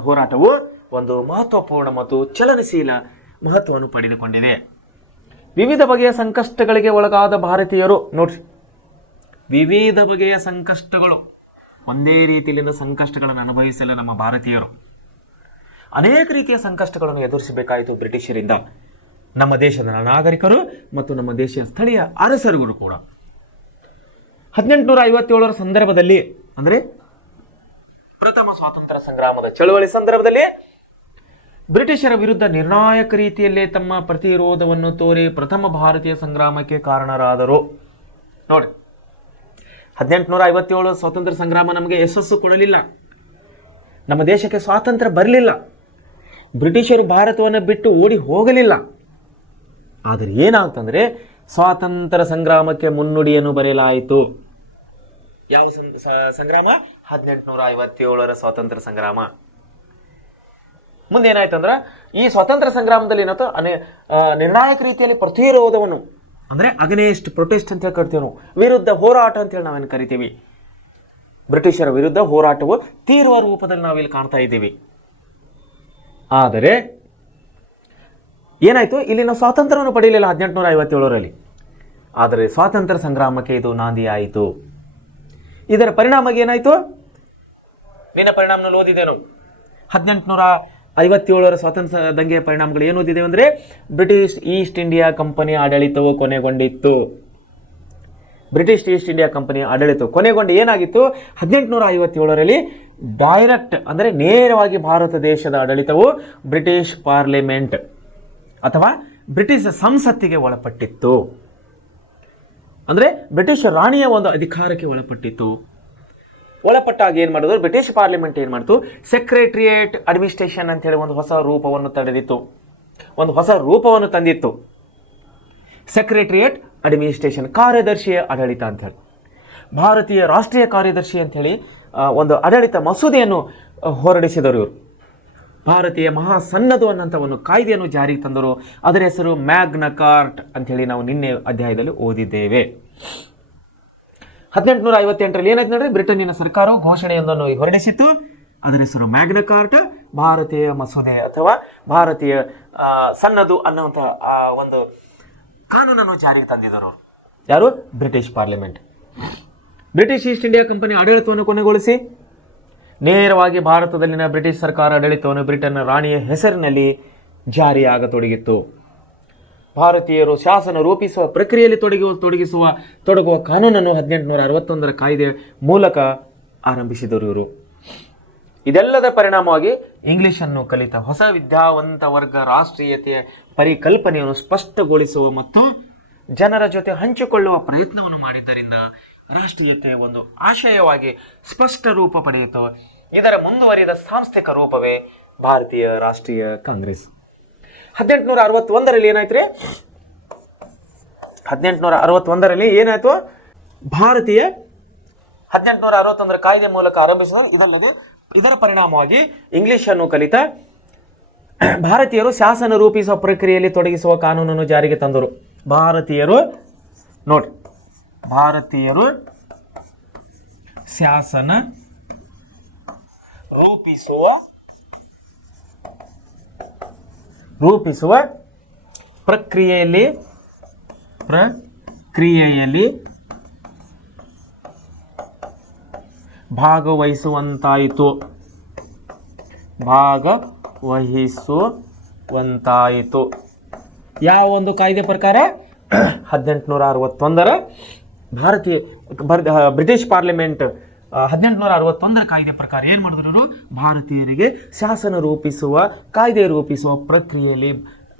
ಹೋರಾಟವು ಒಂದು ಮಹತ್ವಪೂರ್ಣ ಮತ್ತು ಚಲನಶೀಲ ಮಹತ್ವವನ್ನು ಪಡೆದುಕೊಂಡಿದೆ. ವಿವಿಧ ಬಗೆಯ ಸಂಕಷ್ಟಗಳಿಗೆ ಒಳಗಾದ ಭಾರತೀಯರು, ನೋಡ್ರಿ, ವಿವಿಧ ಬಗೆಯ ಸಂಕಷ್ಟಗಳು, ಒಂದೇ ರೀತಿಯಿಂದ ಸಂಕಷ್ಟಗಳನ್ನು ಅನುಭವಿಸಲು ನಮ್ಮ ಭಾರತೀಯರು ಅನೇಕ ರೀತಿಯ ಸಂಕಷ್ಟಗಳನ್ನು ಎದುರಿಸಬೇಕಾಯಿತು ಬ್ರಿಟಿಷರಿಂದ. ನಮ್ಮ ದೇಶದ ನಾಗರಿಕರು ಮತ್ತು ನಮ್ಮ ದೇಶದ ಸ್ಥಳೀಯ ಅರಸರುಗಳು ಕೂಡ 1857ರ ಸಂದರ್ಭದಲ್ಲಿ, ಅಂದರೆ ಪ್ರಥಮ ಸ್ವಾತಂತ್ರ್ಯ ಸಂಗ್ರಾಮದ ಚಳವಳಿ ಸಂದರ್ಭದಲ್ಲಿ ಬ್ರಿಟಿಷರ ವಿರುದ್ಧ ನಿರ್ಣಾಯಕ ರೀತಿಯಲ್ಲೇ ತಮ್ಮ ಪ್ರತಿರೋಧವನ್ನು ತೋರಿ ಪ್ರಥಮ ಭಾರತೀಯ ಸಂಗ್ರಾಮಕ್ಕೆ ಕಾರಣರಾದರು. ನೋಡಿ, 1857 ಸ್ವಾತಂತ್ರ್ಯ ಸಂಗ್ರಾಮ ನಮಗೆ ಯಶಸ್ಸು ಕೊಡಲಿಲ್ಲ, ನಮ್ಮ ದೇಶಕ್ಕೆ ಸ್ವಾತಂತ್ರ್ಯ ಬರಲಿಲ್ಲ, ಬ್ರಿಟಿಷರು ಭಾರತವನ್ನು ಬಿಟ್ಟು ಓಡಿ ಹೋಗಲಿಲ್ಲ. ಆದರೆ ಏನಾಗ್ತಂದ್ರೆ ಸ್ವಾತಂತ್ರ್ಯ ಸಂಗ್ರಾಮಕ್ಕೆ ಮುನ್ನುಡಿಯನ್ನು ಬರೆಯಲಾಯಿತು. ಯಾವ ಸಂಗ್ರಾಮ? 1857ರ ಸ್ವಾತಂತ್ರ್ಯ ಸಂಗ್ರಾಮ. ಮುಂದೆ ಏನಾಯ್ತು ಅಂದ್ರೆ ಈ ಸ್ವಾತಂತ್ರ್ಯ ಸಂಗ್ರಾಮದಲ್ಲಿ ಏನಾಯ್ತು, ನಿರ್ಣಾಯಕ ರೀತಿಯಲ್ಲಿ ಪ್ರತಿರೋಧವನ್ನು, ಅಂದರೆ ಅಗನೇಸ್ಟ್ ಪ್ರೊಟೆಸ್ಟ್ ಅಂತ ಹೇಳಿ ಕರಿತೀವಿ ನಾವು, ವಿರುದ್ಧ ಹೋರಾಟ ಅಂತೇಳಿ ನಾವೇನು ಕರಿತೀವಿ. ಬ್ರಿಟಿಷರ ವಿರುದ್ಧ ಹೋರಾಟವು ತೀವ್ರ ರೂಪದಲ್ಲಿ ನಾವಿಲ್ಲಿ ಕಾಣ್ತಾ ಇದ್ದೀವಿ. ಆದರೆ ಏನಾಯ್ತು, ಇಲ್ಲಿ ನಾವು ಸ್ವಾತಂತ್ರ್ಯವನ್ನು ಪಡೆಯಲಿಲ್ಲ 1857ರಲ್ಲಿ. ಆದರೆ ಸ್ವಾತಂತ್ರ್ಯ ಸಂಗ್ರಾಮಕ್ಕೆ ಇದು ನಾಂದಿ ಆಯಿತು. ಇದರ ಪರಿಣಾಮ ಏನಾಯಿತು? ನಿನ್ನ ಪರಿಣಾಮನಲ್ಲಿ ಓದಿದ್ದೇನು, 1857ರ ಸ್ವಾತಂತ್ರ್ಯ ದಂಗೆಯ ಪರಿಣಾಮಗಳು ಏನು ಓದಿದ್ದೇವೆ ಅಂದರೆ ಬ್ರಿಟಿಷ್ ಈಸ್ಟ್ ಇಂಡಿಯಾ ಕಂಪನಿ ಆಡಳಿತವು ಕೊನೆಗೊಂಡಿತ್ತು. ಬ್ರಿಟಿಷ್ ಈಸ್ಟ್ ಇಂಡಿಯಾ ಕಂಪನಿ ಆಡಳಿತ ಕೊನೆಗೊಂಡು ಏನಾಗಿತ್ತು, 1857ರಲ್ಲಿ ಡೈರೆಕ್ಟ್ ಅಂದರೆ ನೇರವಾಗಿ ಭಾರತ ದೇಶದ ಆಡಳಿತವು ಬ್ರಿಟಿಷ್ ಪಾರ್ಲಿಮೆಂಟ್ ಅಥವಾ ಬ್ರಿಟಿಷ್ ಸಂಸತ್ತಿಗೆ ಒಳಪಟ್ಟಿತ್ತು. ಅಂದರೆ ಬ್ರಿಟಿಷ್ ರಾಣಿಯ ಒಂದು ಅಧಿಕಾರಕ್ಕೆ ಒಳಪಟ್ಟಿತ್ತು. ಒಳಪಟ್ಟಾಗ ಏನು ಮಾಡಿದ್ರು, ಬ್ರಿಟಿಷ್ ಪಾರ್ಲಿಮೆಂಟ್ ಏನು ಮಾಡಿತು, ಸೆಕ್ರೆಟರಿಯೇಟ್ ಅಡ್ಮಿನಿಸ್ಟ್ರೇಷನ್ ಅಂತ ಹೇಳಿ ಒಂದು ಹೊಸ ರೂಪವನ್ನು ತಂದಿತ್ತು. ಸೆಕ್ರೆಟರಿಯೇಟ್ ಅಡ್ಮಿನಿಸ್ಟ್ರೇಷನ್, ಕಾರ್ಯದರ್ಶಿಯ ಆಡಳಿತ ಅಂತ ಹೇಳಿ, ಭಾರತೀಯ ರಾಷ್ಟ್ರೀಯ ಕಾರ್ಯದರ್ಶಿ ಅಂಥೇಳಿ ಒಂದು ಆಡಳಿತ ಮಸೂದೆಯನ್ನು ಹೊರಡಿಸಿದರು ಇವರು. ಭಾರತೀಯ ಮಹಾಸನ್ನದು ಅನ್ನಂಥ ಒಂದು ಕಾಯ್ದೆಯನ್ನು ಜಾರಿಗೆ ತಂದರು. ಅದರ ಹೆಸರು ಮ್ಯಾಗ್ನಾ ಕಾರ್ಟ್ ಅಂಥೇಳಿ ನಾವು ನಿನ್ನೆ ಅಧ್ಯಾಯದಲ್ಲಿ ಓದಿದ್ದೇವೆ. 1858ರಲ್ಲಿ ಏನಾಯ್ತು ನೋಡ್ರಿ, ಬ್ರಿಟನ್ನಿನ ಸರ್ಕಾರವು ಘೋಷಣೆಯೊಂದನ್ನು ಹೊರಡಿಸಿತ್ತು. ಅದರ ಹೆಸರು ಮ್ಯಾಗ್ನಾ ಕಾರ್ಟ್, ಭಾರತೀಯ ಮಸೂದೆ ಅಥವಾ ಭಾರತೀಯ ಸನ್ನದು ಅನ್ನುವಂಥ ಒಂದು ಕಾನೂನನ್ನು ಜಾರಿಗೆ ತಂದಿದ್ದರು. ಯಾರು? British parliament. British East India company ಆಡಳಿತವನ್ನು ಕೊನೆಗೊಳಿಸಿ ನೇರವಾಗಿ ಭಾರತದಲ್ಲಿನ ಬ್ರಿಟಿಷ್ ಸರ್ಕಾರ ಆಡಳಿತವನ್ನು ಬ್ರಿಟನ್ನ ರಾಣಿಯ ಹೆಸರಿನಲ್ಲಿ ಜಾರಿಯಾಗತೊಡಗಿತ್ತು. ಭಾರತೀಯರು ಶಾಸನ ರೂಪಿಸುವ ಪ್ರಕ್ರಿಯೆಯಲ್ಲಿ ತೊಡಗುವ ಕಾನೂನನ್ನು 1861ರ ಕಾಯ್ದೆ ಮೂಲಕ ಆರಂಭಿಸಿದರು ಇವರು. ಇದೆಲ್ಲದ ಪರಿಣಾಮವಾಗಿ ಇಂಗ್ಲಿಷನ್ನು ಕಲಿತ ಹೊಸ ವಿದ್ಯಾವಂತ ವರ್ಗ ರಾಷ್ಟ್ರೀಯತೆಯ ಪರಿಕಲ್ಪನೆಯನ್ನು ಸ್ಪಷ್ಟಗೊಳಿಸುವ ಮತ್ತು ಜನರ ಜೊತೆ ಹಂಚಿಕೊಳ್ಳುವ ಪ್ರಯತ್ನವನ್ನು ಮಾಡಿದ್ದರಿಂದ ರಾಷ್ಟ್ರೀಯತೆಯ ಒಂದು ಆಶಯವಾಗಿ ಸ್ಪಷ್ಟ ರೂಪ ಪಡೆಯಿತು. ಇದರ ಮುಂದುವರಿದ ಸಾಂಸ್ಥಿಕ ರೂಪವೇ ಭಾರತೀಯ ರಾಷ್ಟ್ರೀಯ ಕಾಂಗ್ರೆಸ್. 1861ರಲ್ಲಿ ಏನಾಯ್ತು ರೀ, 1861ರಲ್ಲಿ ಏನಾಯ್ತು, ಭಾರತೀಯ 1861ರ ಕಾಯ್ದೆ ಮೂಲಕ ಆರಂಭಿಸಿದರು. ಇದಲ್ಲದೆ ಇದರ ಪರಿಣಾಮವಾಗಿ ಇಂಗ್ಲಿಷನ್ನು ಕಲಿತ ಭಾರತೀಯರು ಶಾಸನ ರೂಪಿಸುವ ಪ್ರಕ್ರಿಯೆಯಲ್ಲಿ ತೊಡಗಿಸುವ ಕಾನೂನನ್ನು ಜಾರಿಗೆ ತಂದರು. ಭಾರತೀಯರು ಶಾಸನ ರೂಪಿಸುವ ಪ್ರಕ್ರಿಯೆಯಲ್ಲಿ ಭಾಗವಹಿಸುವಂತಾಯಿತು. ಯಾವ ಒಂದು ಕಾಯ್ದೆ ಪ್ರಕಾರ? 1861ರ ಬ್ರಿಟಿಷ್ ಪಾರ್ಲಿಮೆಂಟ್ 1861ರ ಕಾಯ್ದೆ ಪ್ರಕಾರ ಏನು ಮಾಡಿದ್ರು? ಭಾರತೀಯರಿಗೆ ಶಾಸನ ರೂಪಿಸುವ, ಕಾಯ್ದೆ ರೂಪಿಸುವ ಪ್ರಕ್ರಿಯೆಯಲ್ಲಿ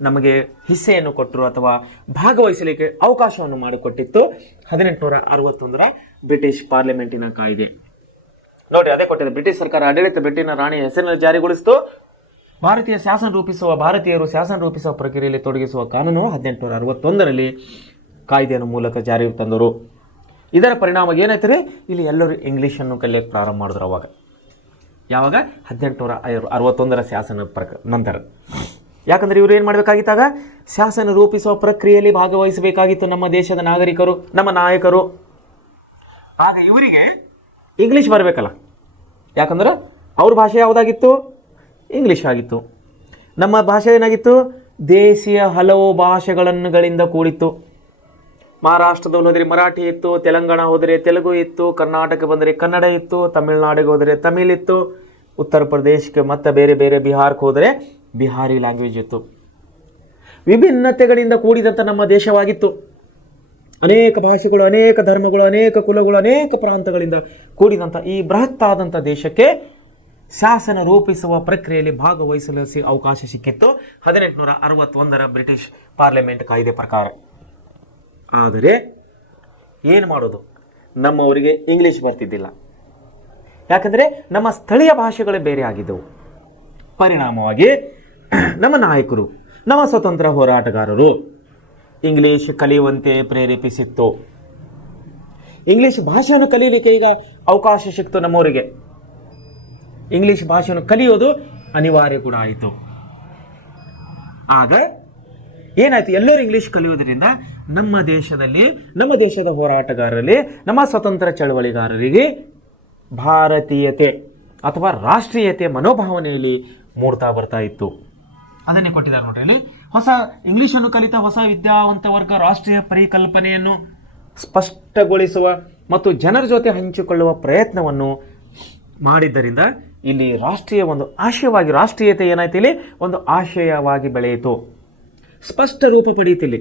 ನಮಗೆ ಹಿಸ್ಸೆಯನ್ನು ಕೊಟ್ಟರು ಅಥವಾ ಭಾಗವಹಿಸಲಿಕ್ಕೆ ಅವಕಾಶವನ್ನು ಮಾಡಿಕೊಟ್ಟಿತ್ತು 1861ರ ಬ್ರಿಟಿಷ್ ಪಾರ್ಲಿಮೆಂಟಿನ ಕಾಯ್ದೆ. ನೋಡಿ, ಅದೇ ಕೊಟ್ಟಿದೆ. ಬ್ರಿಟಿಷ್ ಸರ್ಕಾರ ಆಡಳಿತ ಬ್ರಿಟನ್ನ ರಾಣಿಯ ಹೆಸರಿನಲ್ಲಿ ಜಾರಿಗೊಳಿಸಿತು. ಭಾರತೀಯರು ಶಾಸನ ರೂಪಿಸುವ ಪ್ರಕ್ರಿಯೆಯಲ್ಲಿ ತೊಡಗಿಸುವ ಕಾನೂನು 1861ರಲ್ಲಿ ಕಾಯ್ದೆಯ ಮೂಲಕ ಜಾರಿಗೆ ತಂದರು. ಇದರ ಪರಿಣಾಮ ಏನಾಯ್ತು ರೀ? ಇಲ್ಲಿ ಎಲ್ಲರೂ ಇಂಗ್ಲೀಷನ್ನು ಕಲಿಯಕ್ಕೆ ಪ್ರಾರಂಭ ಮಾಡಿದ್ರು. ಅವಾಗ ಯಾವಾಗ? 1861ರ ಶಾಸನ ನಂತರ. ಯಾಕಂದ್ರೆ ಇವರು ಏನು ಮಾಡಬೇಕಾಗಿತ್ತಾಗ? ಶಾಸನ ರೂಪಿಸುವ ಪ್ರಕ್ರಿಯೆಯಲ್ಲಿ ಭಾಗವಹಿಸಬೇಕಾಗಿತ್ತು ನಮ್ಮ ದೇಶದ ನಾಗರಿಕರು, ನಮ್ಮ ನಾಯಕರು. ಆಗ ಇವರಿಗೆ ಇಂಗ್ಲೀಷ್ ಬರಬೇಕಲ್ಲ. ಯಾಕಂದ್ರೆ ಅವ್ರ ಭಾಷೆ ಯಾವುದಾಗಿತ್ತು? ಇಂಗ್ಲೀಷ್ ಆಗಿತ್ತು. ನಮ್ಮ ಭಾಷೆ ಏನಾಗಿತ್ತು? ದೇಶೀಯ ಹಲವು ಭಾಷೆಗಳಿಂದ ಕೂಡಿತ್ತು. ಮಹಾರಾಷ್ಟ್ರದಲ್ಲಿ ಹೋದರೆ ಮರಾಠಿ ಇತ್ತು, ತೆಲಂಗಾಣ ಹೋದರೆ ತೆಲುಗು ಇತ್ತು, ಕರ್ನಾಟಕ ಬಂದರೆ ಕನ್ನಡ ಇತ್ತು, ತಮಿಳುನಾಡಿಗೆ ಹೋದರೆ ತಮಿಳ್ ಇತ್ತು, ಉತ್ತರ ಪ್ರದೇಶಕ್ಕೆ ಮತ್ತು ಬೇರೆ ಬೇರೆ ಬಿಹಾರಕ್ಕೆ ಹೋದರೆ ಬಿಹಾರಿ ಲ್ಯಾಂಗ್ವೇಜ್ ಇತ್ತು. ವಿಭಿನ್ನತೆಗಳಿಂದ ಕೂಡಿದಂಥ ನಮ್ಮ ದೇಶವಾಗಿತ್ತು. ಅನೇಕ ಭಾಷೆಗಳು, ಅನೇಕ ಧರ್ಮಗಳು, ಅನೇಕ ಕುಲಗಳು, ಅನೇಕ ಪ್ರಾಂತಗಳಿಂದ ಕೂಡಿದಂಥ ಈ ಬೃಹತ್ತಾದಂಥ ದೇಶಕ್ಕೆ ಶಾಸನ ರೂಪಿಸುವ ಪ್ರಕ್ರಿಯೆಯಲ್ಲಿ ಭಾಗವಹಿಸಲು ಅವಕಾಶ ಸಿಕ್ಕಿತ್ತು 1861ರ ಬ್ರಿಟಿಷ್ ಪಾರ್ಲಿಮೆಂಟ್ ಕಾಯ್ದೆ ಪ್ರಕಾರ. ಆದರೆ ಏನು ಮಾಡೋದು? ನಮ್ಮವರಿಗೆ ಇಂಗ್ಲೀಷ್ ಬರ್ತಿದ್ದಿಲ್ಲ. ಯಾಕಂದರೆ ನಮ್ಮ ಸ್ಥಳೀಯ ಭಾಷೆಗಳೇ ಬೇರೆ ಆಗಿದ್ದವು. ಪರಿಣಾಮವಾಗಿ ನಮ್ಮ ನಾಯಕರು, ನಮ್ಮ ಸ್ವತಂತ್ರ ಹೋರಾಟಗಾರರು ಇಂಗ್ಲೀಷ್ ಕಲಿಯುವಂತೆ ಪ್ರೇರೇಪಿಸಿತ್ತು. ಇಂಗ್ಲೀಷ್ ಭಾಷೆಯನ್ನು ಕಲೀಲಿಕ್ಕೆ ಈಗ ಅವಕಾಶ ಸಿಕ್ತು ನಮ್ಮವರಿಗೆ. ಇಂಗ್ಲೀಷ್ ಭಾಷೆಯನ್ನು ಕಲಿಯೋದು ಅನಿವಾರ್ಯ ಕೂಡ ಆಯಿತು. ಆಗ ಏನಾಯ್ತು? ಎಲ್ಲರೂ ಇಂಗ್ಲೀಷ್ ಕಲಿಯೋದ್ರಿಂದ ನಮ್ಮ ದೇಶದಲ್ಲಿ, ನಮ್ಮ ದೇಶದ ಹೋರಾಟಗಾರರಲ್ಲಿ, ನಮ್ಮ ಸ್ವತಂತ್ರ ಚಳವಳಿಗಾರರಿಗೆ ಭಾರತೀಯತೆ ಅಥವಾ ರಾಷ್ಟ್ರೀಯತೆ ಮನೋಭಾವನೆಯಲ್ಲಿ ಮೂಡ್ತಾ ಬರ್ತಾ ಇತ್ತು. ಅದನ್ನೇ ಕೊಟ್ಟಿದ್ದಾರೆ ನೋಡ್ರಿ ಇಲ್ಲಿ. ಹೊಸ ಇಂಗ್ಲೀಷನ್ನು ಕಲಿತ ಹೊಸ ವಿದ್ಯಾವಂತ ವರ್ಗ ರಾಷ್ಟ್ರೀಯ ಪರಿಕಲ್ಪನೆಯನ್ನು ಸ್ಪಷ್ಟಗೊಳಿಸುವ ಮತ್ತು ಜನರ ಜೊತೆ ಹಂಚಿಕೊಳ್ಳುವ ಪ್ರಯತ್ನವನ್ನು ಮಾಡಿದ್ದರಿಂದ ಇಲ್ಲಿ ರಾಷ್ಟ್ರೀಯ ಒಂದು ಆಶಯವಾಗಿ, ರಾಷ್ಟ್ರೀಯತೆ ಏನಾಯ್ತು ಇಲ್ಲಿ? ಒಂದು ಆಶಯವಾಗಿ ಬೆಳೆಯಿತು, ಸ್ಪಷ್ಟ ರೂಪ ಪಡೆಯುತ್ತಿಲ್ಲಿ.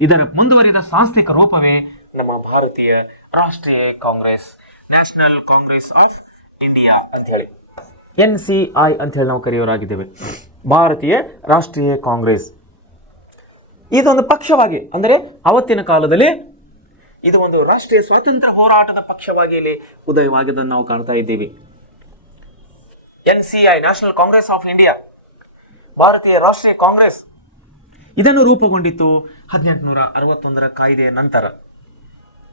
ಇದರ ಮುಂದುವರಿದ ಸಾಂಸ್ಥಿಕ ರೂಪವೇ ನಮ್ಮ ಭಾರತೀಯ ರಾಷ್ಟ್ರೀಯ Congress, national Congress of India ಅಂತ ಹೇಳಿ, NCI ಅಂತ ಹೇಳಿ ನಾವು ಕರೆಯೋರಾಗಿದ್ದೇವೆ. ಭಾರತೀಯ ರಾಷ್ಟ್ರೀಯ ಕಾಂಗ್ರೆಸ್ ಇದೊಂದು ಪಕ್ಷವಾಗಿ, ಅಂದರೆ ಅವತ್ತಿನ ಕಾಲದಲ್ಲಿ ಇದು ಒಂದು ರಾಷ್ಟ್ರೀಯ ಸ್ವಾತಂತ್ರ್ಯ ಹೋರಾಟದ ಪಕ್ಷವಾಗಿ ಇಲ್ಲಿ ಉದಯವಾಗಿದ್ದನ್ನು ನಾವು ಕಾಣ್ತಾ ಇದ್ದೀವಿ. NCI, national Congress of India, ಭಾರತೀಯ ರಾಷ್ಟ್ರೀಯ ಕಾಂಗ್ರೆಸ್, ಇದನ್ನು ರೂಪುಗೊಂಡಿತ್ತು 1861ರ ಕಾಯ್ದೆಯ ನಂತರ.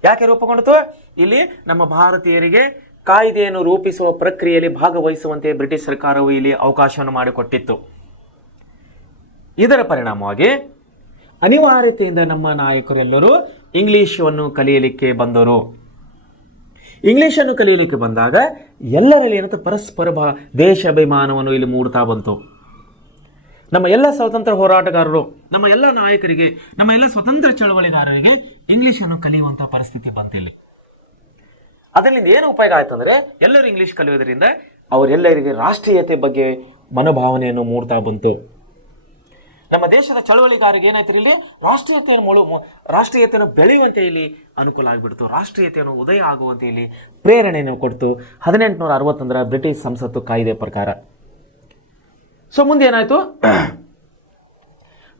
ಯಾಕೆ ರೂಪುಗೊಂಡಿತು? ಇಲ್ಲಿ ನಮ್ಮ ಭಾರತೀಯರಿಗೆ ಕಾಯ್ದೆಯನ್ನು ರೂಪಿಸುವ ಪ್ರಕ್ರಿಯೆಯಲ್ಲಿ ಭಾಗವಹಿಸುವಂತೆ ಬ್ರಿಟಿಷ್ ಸರ್ಕಾರವು ಇಲ್ಲಿ ಅವಕಾಶವನ್ನು ಮಾಡಿಕೊಟ್ಟಿತ್ತು. ಇದರ ಪರಿಣಾಮವಾಗಿ ಅನಿವಾರ್ಯತೆಯಿಂದ ನಮ್ಮ ನಾಯಕರೆಲ್ಲರೂ ಇಂಗ್ಲಿಷನ್ನು ಕಲಿಯಲಿಕ್ಕೆ ಬಂದರು. ಇಂಗ್ಲಿಷನ್ನು ಕಲಿಯಲಿಕ್ಕೆ ಬಂದಾಗ ಎಲ್ಲರಲ್ಲಿ ಏನಂತ ಪರಸ್ಪರ ದೇಶಾಭಿಮಾನವನ್ನು ಇಲ್ಲಿ ಮೂಡ್ತಾ ಬಂತು. ನಮ್ಮ ಎಲ್ಲ ಸ್ವತಂತ್ರ ಹೋರಾಟಗಾರರು, ನಮ್ಮ ಎಲ್ಲ ನಾಯಕರಿಗೆ, ನಮ್ಮ ಎಲ್ಲ ಸ್ವತಂತ್ರ ಚಳವಳಿಗಾರರಿಗೆ ಇಂಗ್ಲಿಷನ್ನು ಕಲಿಯುವಂಥ ಪರಿಸ್ಥಿತಿ ಬಂತಿಲ್ಲ. ಅದರಿಂದ ಏನು ಉಪಯೋಗ ಆಯ್ತು ಅಂದರೆ, ಎಲ್ಲರೂ ಇಂಗ್ಲಿಷ್ ಕಲಿಯೋದ್ರಿಂದ ಅವರೆಲ್ಲರಿಗೆ ರಾಷ್ಟ್ರೀಯತೆ ಬಗ್ಗೆ ಮನೋಭಾವನೆಯನ್ನು ಮೂಡ್ತಾ ಬಂತು. ನಮ್ಮ ದೇಶದ ಚಳವಳಿಗಾರಿಗೆ ಏನಾಯ್ತು ಇಲ್ಲಿ? ರಾಷ್ಟ್ರೀಯತೆಯನ್ನು ಬೆಳೆಯುವಂತೆ ಇಲ್ಲಿ ಅನುಕೂಲ ಆಗಿಬಿಡ್ತು. ರಾಷ್ಟ್ರೀಯತೆಯನ್ನು ಉದಯ ಆಗುವಂತೆ ಇಲ್ಲಿ ಪ್ರೇರಣೆಯನ್ನು ಕೊಡ್ತು 1861ರ ಬ್ರಿಟಿಷ್ ಸಂಸತ್ತು ಕಾಯ್ದೆ ಪ್ರಕಾರ. ಸೊ ಮುಂದೆ ಏನಾಯ್ತು?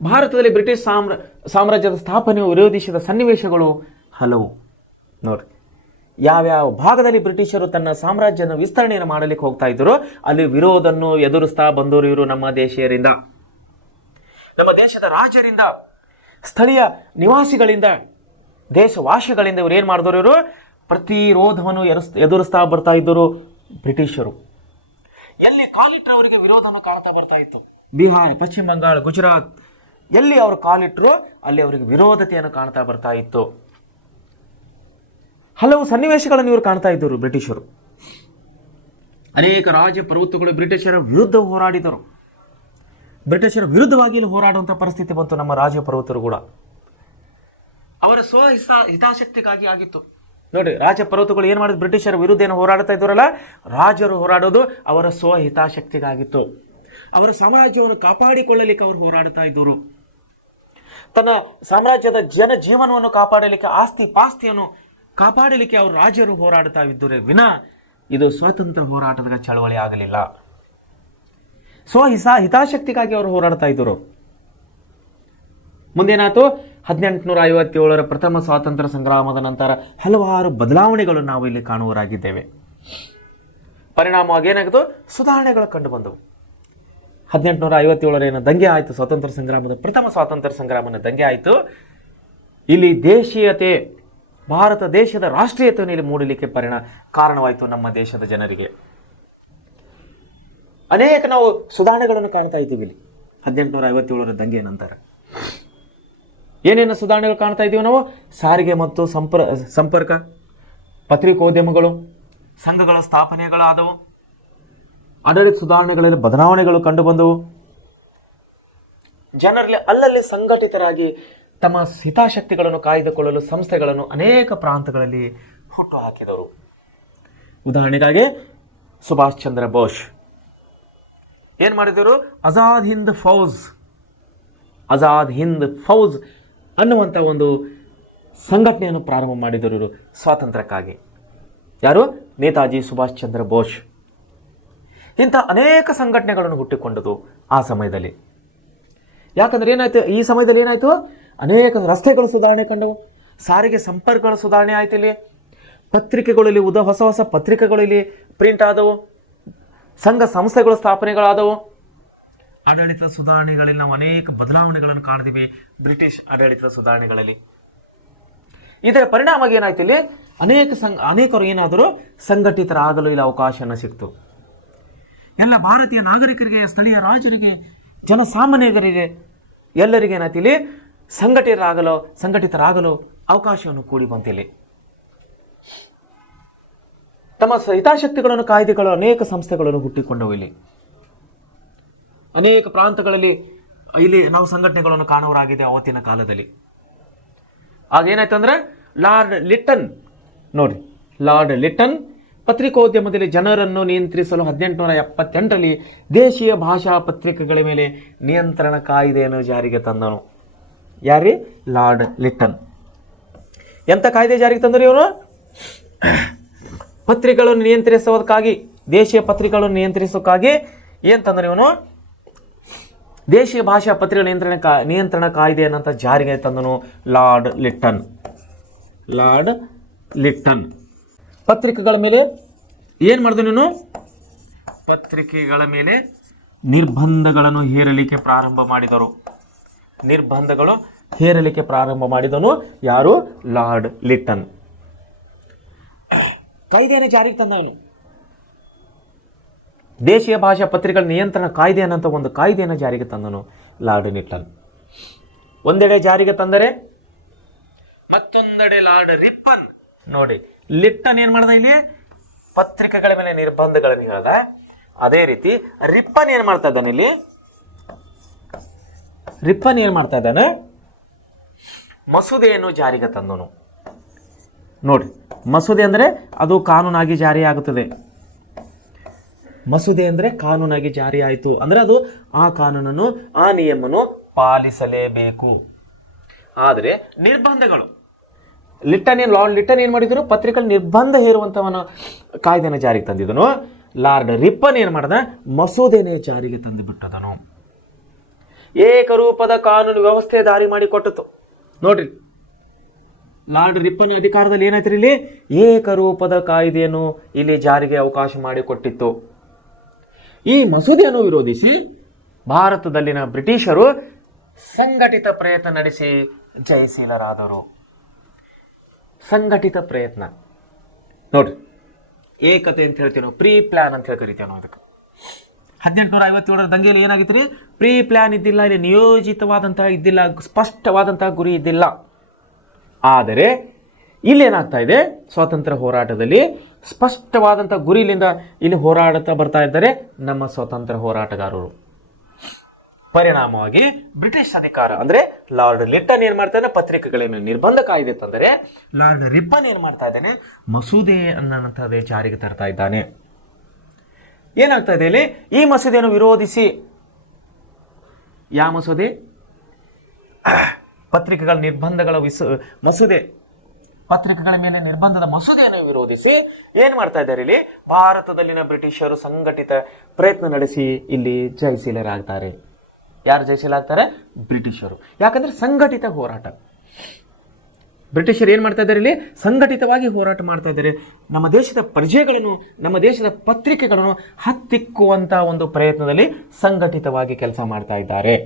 ಭಾರತದಲ್ಲಿ ಬ್ರಿಟಿಷ್ ಸಾಮ್ರಾಜ್ಯದ ಸ್ಥಾಪನೆಯು ವಿರೋಧಿಸಿದ ಸನ್ನಿವೇಶಗಳು ಹಲವು. ನೋಡ್ರಿ, ಯಾವ್ಯಾವ ಭಾಗದಲ್ಲಿ ಬ್ರಿಟಿಷರು ತನ್ನ ಸಾಮ್ರಾಜ್ಯನ ವಿಸ್ತರಣೆಯನ್ನು ಮಾಡಲಿಕ್ಕೆ ಹೋಗ್ತಾ ಇದ್ರು ಅಲ್ಲಿ ವಿರೋಧವನ್ನು ಎದುರಿಸ್ತಾ ಬಂದವರು ಇವರು ನಮ್ಮ ದೇಶೀಯರಿಂದ, ನಮ್ಮ ದೇಶದ ರಾಜರಿಂದ, ಸ್ಥಳೀಯ ನಿವಾಸಿಗಳಿಂದ, ದೇಶವಾಸಿಗಳಿಂದ ಇವರು ಏನು ಮಾಡಿದವರು? ಇವರು ಪ್ರತಿರೋಧವನ್ನು ಎದುರಿಸ್ತಾ ಬರ್ತಾ ಇದ್ದರು ಬ್ರಿಟಿಷರು. ಎಲ್ಲಿ ಕಾಲಿಟ್ರು ಅವರಿಗೆ ವಿರೋಧವನ್ನು ಕಾಣ್ತಾ ಬರ್ತಾ ಇತ್ತು. ಬಿಹಾರ, ಪಶ್ಚಿಮ ಬಂಗಾಳ, ಗುಜರಾತ್ ಎಲ್ಲಿ ಅವರು ಕಾಲಿಟ್ರು ಅಲ್ಲಿ ಅವರಿಗೆ ವಿರೋಧತೆಯನ್ನು ಕಾಣ್ತಾ ಬರ್ತಾ ಇತ್ತು. ಹಲವು ಸನ್ನಿವೇಶಗಳನ್ನು ಇವರು ಕಾಣ್ತಾ ಇದ್ದರು ಬ್ರಿಟಿಷರು. ಅನೇಕ ರಾಜ್ಯ ಪ್ರಭುತ್ವಗಳು ಬ್ರಿಟಿಷರ ವಿರುದ್ಧ ಹೋರಾಡಿದರು. ಬ್ರಿಟಿಷರ ವಿರುದ್ಧವಾಗಿ ಇಲ್ಲಿ ಹೋರಾಡುವಂಥ ಪರಿಸ್ಥಿತಿ ಬಂತು ನಮ್ಮ ರಾಜ ಪರ್ವತರು ಕೂಡ. ಅವರ ಹಿತಾಸಕ್ತಿಗಾಗಿ ಆಗಿತ್ತು. ನೋಡಿ, ರಾಜ ಪರ್ವತಗಳು ಏನು ಮಾಡಿದ್ರು, ಬ್ರಿಟಿಷರ ವಿರುದ್ಧ ಏನು ಹೋರಾಡ್ತಾ ಇದ್ದಾರಲ್ಲ, ರಾಜರು ಹೋರಾಡೋದು ಅವರ ಹಿತಾಸಕ್ತಿಗಾಗಿತ್ತು. ಅವರ ಸಾಮ್ರಾಜ್ಯವನ್ನು ಕಾಪಾಡಿಕೊಳ್ಳಲಿಕ್ಕೆ ಅವರು ಹೋರಾಡ್ತಾ ಇದ್ದರು. ತನ್ನ ಸಾಮ್ರಾಜ್ಯದ ಜೀವನವನ್ನು ಕಾಪಾಡಲಿಕ್ಕೆ, ಆಸ್ತಿ ಪಾಸ್ತಿಯನ್ನು ಕಾಪಾಡಲಿಕ್ಕೆ ಅವರು ರಾಜರು ಹೋರಾಡ್ತಾ ಇದ್ದರೆ ವಿನ ಇದು ಸ್ವಾತಂತ್ರ್ಯ ಹೋರಾಟದ ಚಳವಳಿ ಆಗಲಿಲ್ಲ. ಹಿತಾಸಕ್ತಿಗಾಗಿ ಅವರು ಹೋರಾಡ್ತಾ ಇದ್ದರು. ಮುಂದೇನಾಯ್ತು, 1857 ಪ್ರಥಮ ಸ್ವಾತಂತ್ರ್ಯ ಸಂಗ್ರಾಮದ ನಂತರ ಹಲವಾರು ಬದಲಾವಣೆಗಳು ನಾವು ಇಲ್ಲಿ ಕಾಣುವರಾಗಿದ್ದೇವೆ. ಪರಿಣಾಮವಾಗಿ ಏನಾಗಿತ್ತು, ಸುಧಾರಣೆಗಳು ಕಂಡು ಬಂದವು. 1857 ಏನು ದಂಗೆ ಆಯಿತು, ಪ್ರಥಮ ಸ್ವಾತಂತ್ರ್ಯ ಸಂಗ್ರಾಮದ ದಂಗೆ ಆಯಿತು. ಇಲ್ಲಿ ದೇಶೀಯತೆ, ಭಾರತ ದೇಶದ ರಾಷ್ಟ್ರೀಯತೆಯನ್ನು ಇಲ್ಲಿ ಮೂಡಲಿಕ್ಕೆ ಕಾರಣವಾಯಿತು ನಮ್ಮ ದೇಶದ ಜನರಿಗೆ. ಅನೇಕ ನಾವು ಸುಧಾರಣೆಗಳನ್ನು ಕಾಣ್ತಾ ಇದ್ದೀವಿ ಇಲ್ಲಿ 1857 ದಂಗೆ ನಂತರ. ಏನೇನು ಸುಧಾರಣೆಗಳು ಕಾಣ್ತಾ ಇದ್ದೀವಿ ನಾವು? ಸಾರಿಗೆ ಮತ್ತು ಸಂಪರ್ಕ, ಪತ್ರಿಕೋದ್ಯಮಗಳು, ಸಂಘಗಳ ಸ್ಥಾಪನೆಗಳಾದವು, ಆಡಳಿತ ಸುಧಾರಣೆಗಳಲ್ಲಿ ಬದಲಾವಣೆಗಳು ಕಂಡು ಬಂದವು. ಜನರಲ್ಲಿ ಅಲ್ಲಲ್ಲಿ ಸಂಘಟಿತರಾಗಿ ತಮ್ಮ ಹಿತಾಸಕ್ತಿಗಳನ್ನು ಕಾಯ್ದುಕೊಳ್ಳಲು ಸಂಸ್ಥೆಗಳನ್ನು ಅನೇಕ ಪ್ರಾಂತಗಳಲ್ಲಿ ಹುಟ್ಟು ಹಾಕಿದರು. ಉದಾಹರಣೆಗಾಗಿ ಸುಭಾಷ್ ಚಂದ್ರ ಬೋಸ್ ಏನ್ ಮಾಡಿದರು? ಆಜಾದ್ ಹಿಂದ್ ಫೌಜ್ ಅನ್ನುವಂಥ ಒಂದು ಸಂಘಟನೆಯನ್ನು ಪ್ರಾರಂಭ ಮಾಡಿದರು ಸ್ವಾತಂತ್ರ್ಯಕ್ಕಾಗಿ. ಯಾರು? ನೇತಾಜಿ ಸುಭಾಷ್ ಚಂದ್ರ ಬೋಸ್. ಇಂಥ ಅನೇಕ ಸಂಘಟನೆಗಳನ್ನು ಹುಟ್ಟಿಕೊಂಡದು ಆ ಸಮಯದಲ್ಲಿ. ಯಾಕಂದ್ರೆ ಏನಾಯ್ತು, ಈ ಸಮಯದಲ್ಲಿ ಏನಾಯ್ತು, ಅನೇಕ ರಸ್ತೆಗಳು ಸುಧಾರಣೆ ಕಂಡವು, ಸಾರಿಗೆ ಸಂಪರ್ಕಗಳ ಸುಧಾರಣೆ ಆಯ್ತು. ಇಲ್ಲಿ ಪತ್ರಿಕೆಗಳಲ್ಲಿ ಹೊಸ ಹೊಸ ಪತ್ರಿಕೆಗಳು ಇಲ್ಲಿ ಪ್ರಿಂಟ್ ಆದವು, ಸಂಘ ಸಂಸ್ಥೆಗಳ ಸ್ಥಾಪನೆಗಳಾದವು. ಆಡಳಿತ ಸುಧಾರಣೆಗಳಲ್ಲಿ ನಾವು ಅನೇಕ ಬದಲಾವಣೆಗಳನ್ನು ಕಾಣ್ತೀವಿ ಬ್ರಿಟಿಷ್ ಆಡಳಿತ ಸುಧಾರಣೆಗಳಲ್ಲಿ. ಇದರ ಪರಿಣಾಮ ಏನಾಯ್ತು, ಇಲ್ಲಿ ಅನೇಕರು ಏನಾದರೂ ಸಂಘಟಿತರಾಗಲು ಇಲ್ಲಿ ಅವಕಾಶನ ಸಿಕ್ತು. ಎಲ್ಲ ಭಾರತೀಯ ನಾಗರಿಕರಿಗೆ, ಸ್ಥಳೀಯ ರಾಜರಿಗೆ, ಜನಸಾಮಾನ್ಯರಿಗೆ ಎಲ್ಲರಿಗೆ ಏನಾಯ್ತು, ಇಲ್ಲಿ ಸಂಘಟಿತರಾಗಲು ಅವಕಾಶವನ್ನು ಕೂಡಿ ಬಂತಿಲ್ಲಿ. ತಮ್ಮ ಹಿತಾಸಕ್ತಿಗಳನ್ನು ಕಾಯ್ದುಕೊಳ್ಳಲು ಅನೇಕ ಸಂಸ್ಥೆಗಳನ್ನು ಹುಟ್ಟಿಕೊಂಡವು. ಇಲ್ಲಿ ಅನೇಕ ಪ್ರಾಂತಗಳಲ್ಲಿ ಇಲ್ಲಿ ನಾವು ಸಂಘಟನೆಗಳನ್ನು ಕಾಣುವರಾಗಿದೆ ಅವತ್ತಿನ ಕಾಲದಲ್ಲಿ. ಆಗೇನಾಯ್ತು ಅಂದ್ರೆ ಲಾರ್ಡ್ ಲಿಟ್ಟನ್ ಪತ್ರಿಕೋದ್ಯಮದಲ್ಲಿ ಜನರನ್ನು ನಿಯಂತ್ರಿಸಲು 1878ರಲ್ಲಿ ದೇಶೀಯ ಭಾಷಾ ಪತ್ರಿಕೆಗಳ ಮೇಲೆ ನಿಯಂತ್ರಣ ಕಾಯ್ದೆಯನ್ನು ಜಾರಿಗೆ ತಂದನು. ಯಾರಿ? Lord Lytton. ಎಂಥ ಕಾಯ್ದೆ ಜಾರಿಗೆ ತಂದರು ಇವರು? ಪತ್ರಿಕೆಗಳನ್ನು ನಿಯಂತ್ರಿಸುವುದಕ್ಕಾಗಿ, ದೇಶೀಯ ಪತ್ರಿಕೆಗಳನ್ನು ನಿಯಂತ್ರಿಸೋಕ್ಕಾಗಿ ಏನು ತಂದರು ಇವನು? ದೇಶೀಯ ಭಾಷಾ ಪತ್ರಿಕೆಗಳ ನಿಯಂತ್ರಣ ಕಾಯ್ದೆಯನ್ನಂತ ಜಾರಿಗೆ ತಂದನು ಲಾರ್ಡ್ ಲಿಟ್ಟನ್. ಪತ್ರಿಕೆಗಳ ಮೇಲೆ ಏನು ಮಾಡಿದ ನೀನು? ಪತ್ರಿಕೆಗಳ ಮೇಲೆ ನಿರ್ಬಂಧಗಳನ್ನು ಹೇರಲಿಕ್ಕೆ ಪ್ರಾರಂಭ ಮಾಡಿದನು. ಯಾರು? Lord Lytton. ಕಾಯ್ದೆಯನ್ನು ಜಾರಿಗೆ ತಂದವನು. ದೇಶೀಯ ಭಾಷಾ ಪತ್ರಿಕೆಗಳ ನಿಯಂತ್ರಣ ಕಾಯ್ದೆ ಅನ್ನಂತ ಒಂದು ಕಾಯ್ದೆಯನ್ನು ಜಾರಿಗೆ ತಂದನು ಲಾರ್ಡ್ ಲಿಟ್ಟನ್. ಒಂದೆಡೆ ಜಾರಿಗೆ ತಂದರೆ ಮತ್ತೊಂದೆಡೆ ಲಾರ್ಡ್ ರಿಪ್ಪನ್. ನೋಡಿ, ಲಿಟ್ಟನ್ ಏನ್ ಮಾಡ್ದ? ಇಲ್ಲಿ ಪತ್ರಿಕೆಗಳ ಮೇಲೆ ನಿರ್ಬಂಧಗಳನ್ನು ಹೇಳ್ದ. ಅದೇ ರೀತಿ ರಿಪ್ಪನ್ ಏನ್ ಮಾಡ್ತಾ ಇದ್ದಾನೆ? ಇಲ್ಲಿ ರಿಪ್ಪನ್ ಏನ್ ಮಾಡ್ತಾ ಇದ್ದಾನೆ? ಮಸೂದೆಯನ್ನು ಜಾರಿಗೆ ತಂದನು. ನೋಡಿ, ಮಸೂದೆ ಅಂದರೆ ಅದು ಕಾನೂನಾಗಿ ಜಾರಿಯಾಗುತ್ತದೆ. ಮಸೂದೆ ಅಂದರೆ ಕಾನೂನಾಗಿ ಜಾರಿ ಆಯಿತು ಅಂದ್ರೆ ಅದು ಆ ಕಾನೂನನ್ನು, ಆ ನಿಯಮವನ್ನು ಪಾಲಿಸಲೇಬೇಕು. ಆದರೆ ನಿರ್ಬಂಧಗಳು, ಲಾರ್ಡ್ ಲಿಟ್ಟನ್ ಏನ್ ಮಾಡಿದ್ರು? ಪತ್ರಿಕೆಗಳ ನಿರ್ಬಂಧ ಹೇರುವಂತವನು ಕಾಯ್ದೆನ ಜಾರಿಗೆ ತಂದಿದ್ದನು. ಲಾರ್ಡ್ ರಿಪ್ಪನ್ ಏನ್ ಮಾಡ್ದ? ಮಸೂದೆನೇ ಜಾರಿಗೆ ತಂದು ಬಿಟ್ಟದನು. ಏಕರೂಪದ ಕಾನೂನು ವ್ಯವಸ್ಥೆ ದಾರಿ ಮಾಡಿಕೊಟ್ಟಿತು. ನೋಡ್ರಿ, ಲಾರ್ಡ್ ರಿಪ್ಪನ್ ಅಧಿಕಾರದಲ್ಲಿ ಏನಾಯ್ತು? ಇಲ್ಲಿ ಏಕರೂಪದ ಕಾಯ್ದೆಯನ್ನು ಇಲ್ಲಿ ಜಾರಿಗೆ ಅವಕಾಶ ಮಾಡಿಕೊಟ್ಟಿತ್ತು. ಈ ಮಸೂದೆಯನ್ನು ವಿರೋಧಿಸಿ ಭಾರತದಲ್ಲಿನ ಬ್ರಿಟಿಷರು ಸಂಘಟಿತ ಪ್ರಯತ್ನ ನಡೆಸಿ ಜಯಶೀಲರಾದರು. ಸಂಘಟಿತ ಪ್ರಯತ್ನ ನೋಡ್ರಿ, ಏಕತೆ ಅಂತ ಹೇಳ್ತೀವಿ ನಾವು, ಪ್ರೀ ಪ್ಲಾನ್ ಅಂತ ಹೇಳಿ ಕರಿತೀವಿ ನಾವು ಅದಕ್ಕೆ. 1857 ದಂಗೆಯಲ್ಲಿ ಏನಾಗಿತ್ತು ರೀ? ಪ್ರೀ ಪ್ಲಾನ್ ಇದ್ದಿಲ್ಲ, ಇಲ್ಲಿ ನಿಯೋಜಿತವಾದಂತಹ ಇದ್ದಿಲ್ಲ, ಸ್ಪಷ್ಟವಾದಂತಹ ಗುರಿ ಇದ್ದಿಲ್ಲ. ಆದರೆ ಇಲ್ಲೇನಾಗ್ತಾ ಇದೆ? ಸ್ವಾತಂತ್ರ್ಯ ಹೋರಾಟದಲ್ಲಿ ಸ್ಪಷ್ಟವಾದಂಥ ಗುರಿಲಿಂದ ಇಲ್ಲಿ ಹೋರಾಡುತ್ತಾ ಬರ್ತಾ ಇದ್ದಾರೆ ನಮ್ಮ ಸ್ವಾತಂತ್ರ್ಯ ಹೋರಾಟಗಾರರು. ಪರಿಣಾಮವಾಗಿ ಬ್ರಿಟಿಷ್ ಅಧಿಕಾರ ಅಂದ್ರೆ ಲಾರ್ಡ್ ಲಿಟ್ಟನ್ ಏನ್ ಮಾಡ್ತಾನೆ, ಪತ್ರಿಕೆಗಳ ಮೇಲೆ ನಿರ್ಬಂಧ ಕಾಯ್ದೆ ತಂದರೆ ಲಾರ್ಡ್ ರಿಪ್ಪನ್ ಏನ್ ಮಾಡ್ತಾ ಇದ್ದಾನೆ, ಮಸೂದೆ ಅನ್ನೋಂಥದ್ದೇ ಜಾರಿಗೆ ತರ್ತಾ ಇದ್ದಾನೆ. ಏನಾಗ್ತಾ ಇದೆ ಇಲ್ಲಿ, ಈ ಮಸೂದೆಯನ್ನು ವಿರೋಧಿಸಿ, ಯಾವ ಮಸೂದೆ, ಪತ್ರಿಕೆಗಳ ನಿರ್ಬಂಧಗಳ ಮಸೂದೆ, ಪತ್ರಿಕೆಗಳ ಮೇಲೆ ನಿರ್ಬಂಧದ ಮಸೂದೆಯನ್ನು ವಿರೋಧಿಸಿ ಏನ್ ಮಾಡ್ತಾ ಇದ್ದಾರೆ, ಇಲ್ಲಿ ಭಾರತದಲ್ಲಿನ ಬ್ರಿಟಿಷರು ಸಂಘಟಿತ ಪ್ರಯತ್ನ ನಡೆಸಿ ಇಲ್ಲಿ ಜಯಶೀಲರಾಗ್ತಾರೆ. ಯಾರು ಜಯಶೀಲಾಗ್ತಾರೆ? ಬ್ರಿಟಿಷರು. ಯಾಕಂದ್ರೆ ಸಂಘಟಿತ ಹೋರಾಟ. ಬ್ರಿಟಿಷರು ಏನ್ ಮಾಡ್ತಾ ಇದ್ದಾರೆ, ಇಲ್ಲಿ ಸಂಘಟಿತವಾಗಿ ಹೋರಾಟ ಮಾಡ್ತಾ ಇದ್ದಾರೆ. ನಮ್ಮ ದೇಶದ ಪ್ರಜೆಗಳನ್ನು, ನಮ್ಮ ದೇಶದ ಪತ್ರಿಕೆಗಳನ್ನು ಹತ್ತಿಕ್ಕುವಂತ ಒಂದು ಪ್ರಯತ್ನದಲ್ಲಿ ಸಂಘಟಿತವಾಗಿ ಕೆಲಸ ಮಾಡ್ತಾ ಇದ್ದಾರೆ.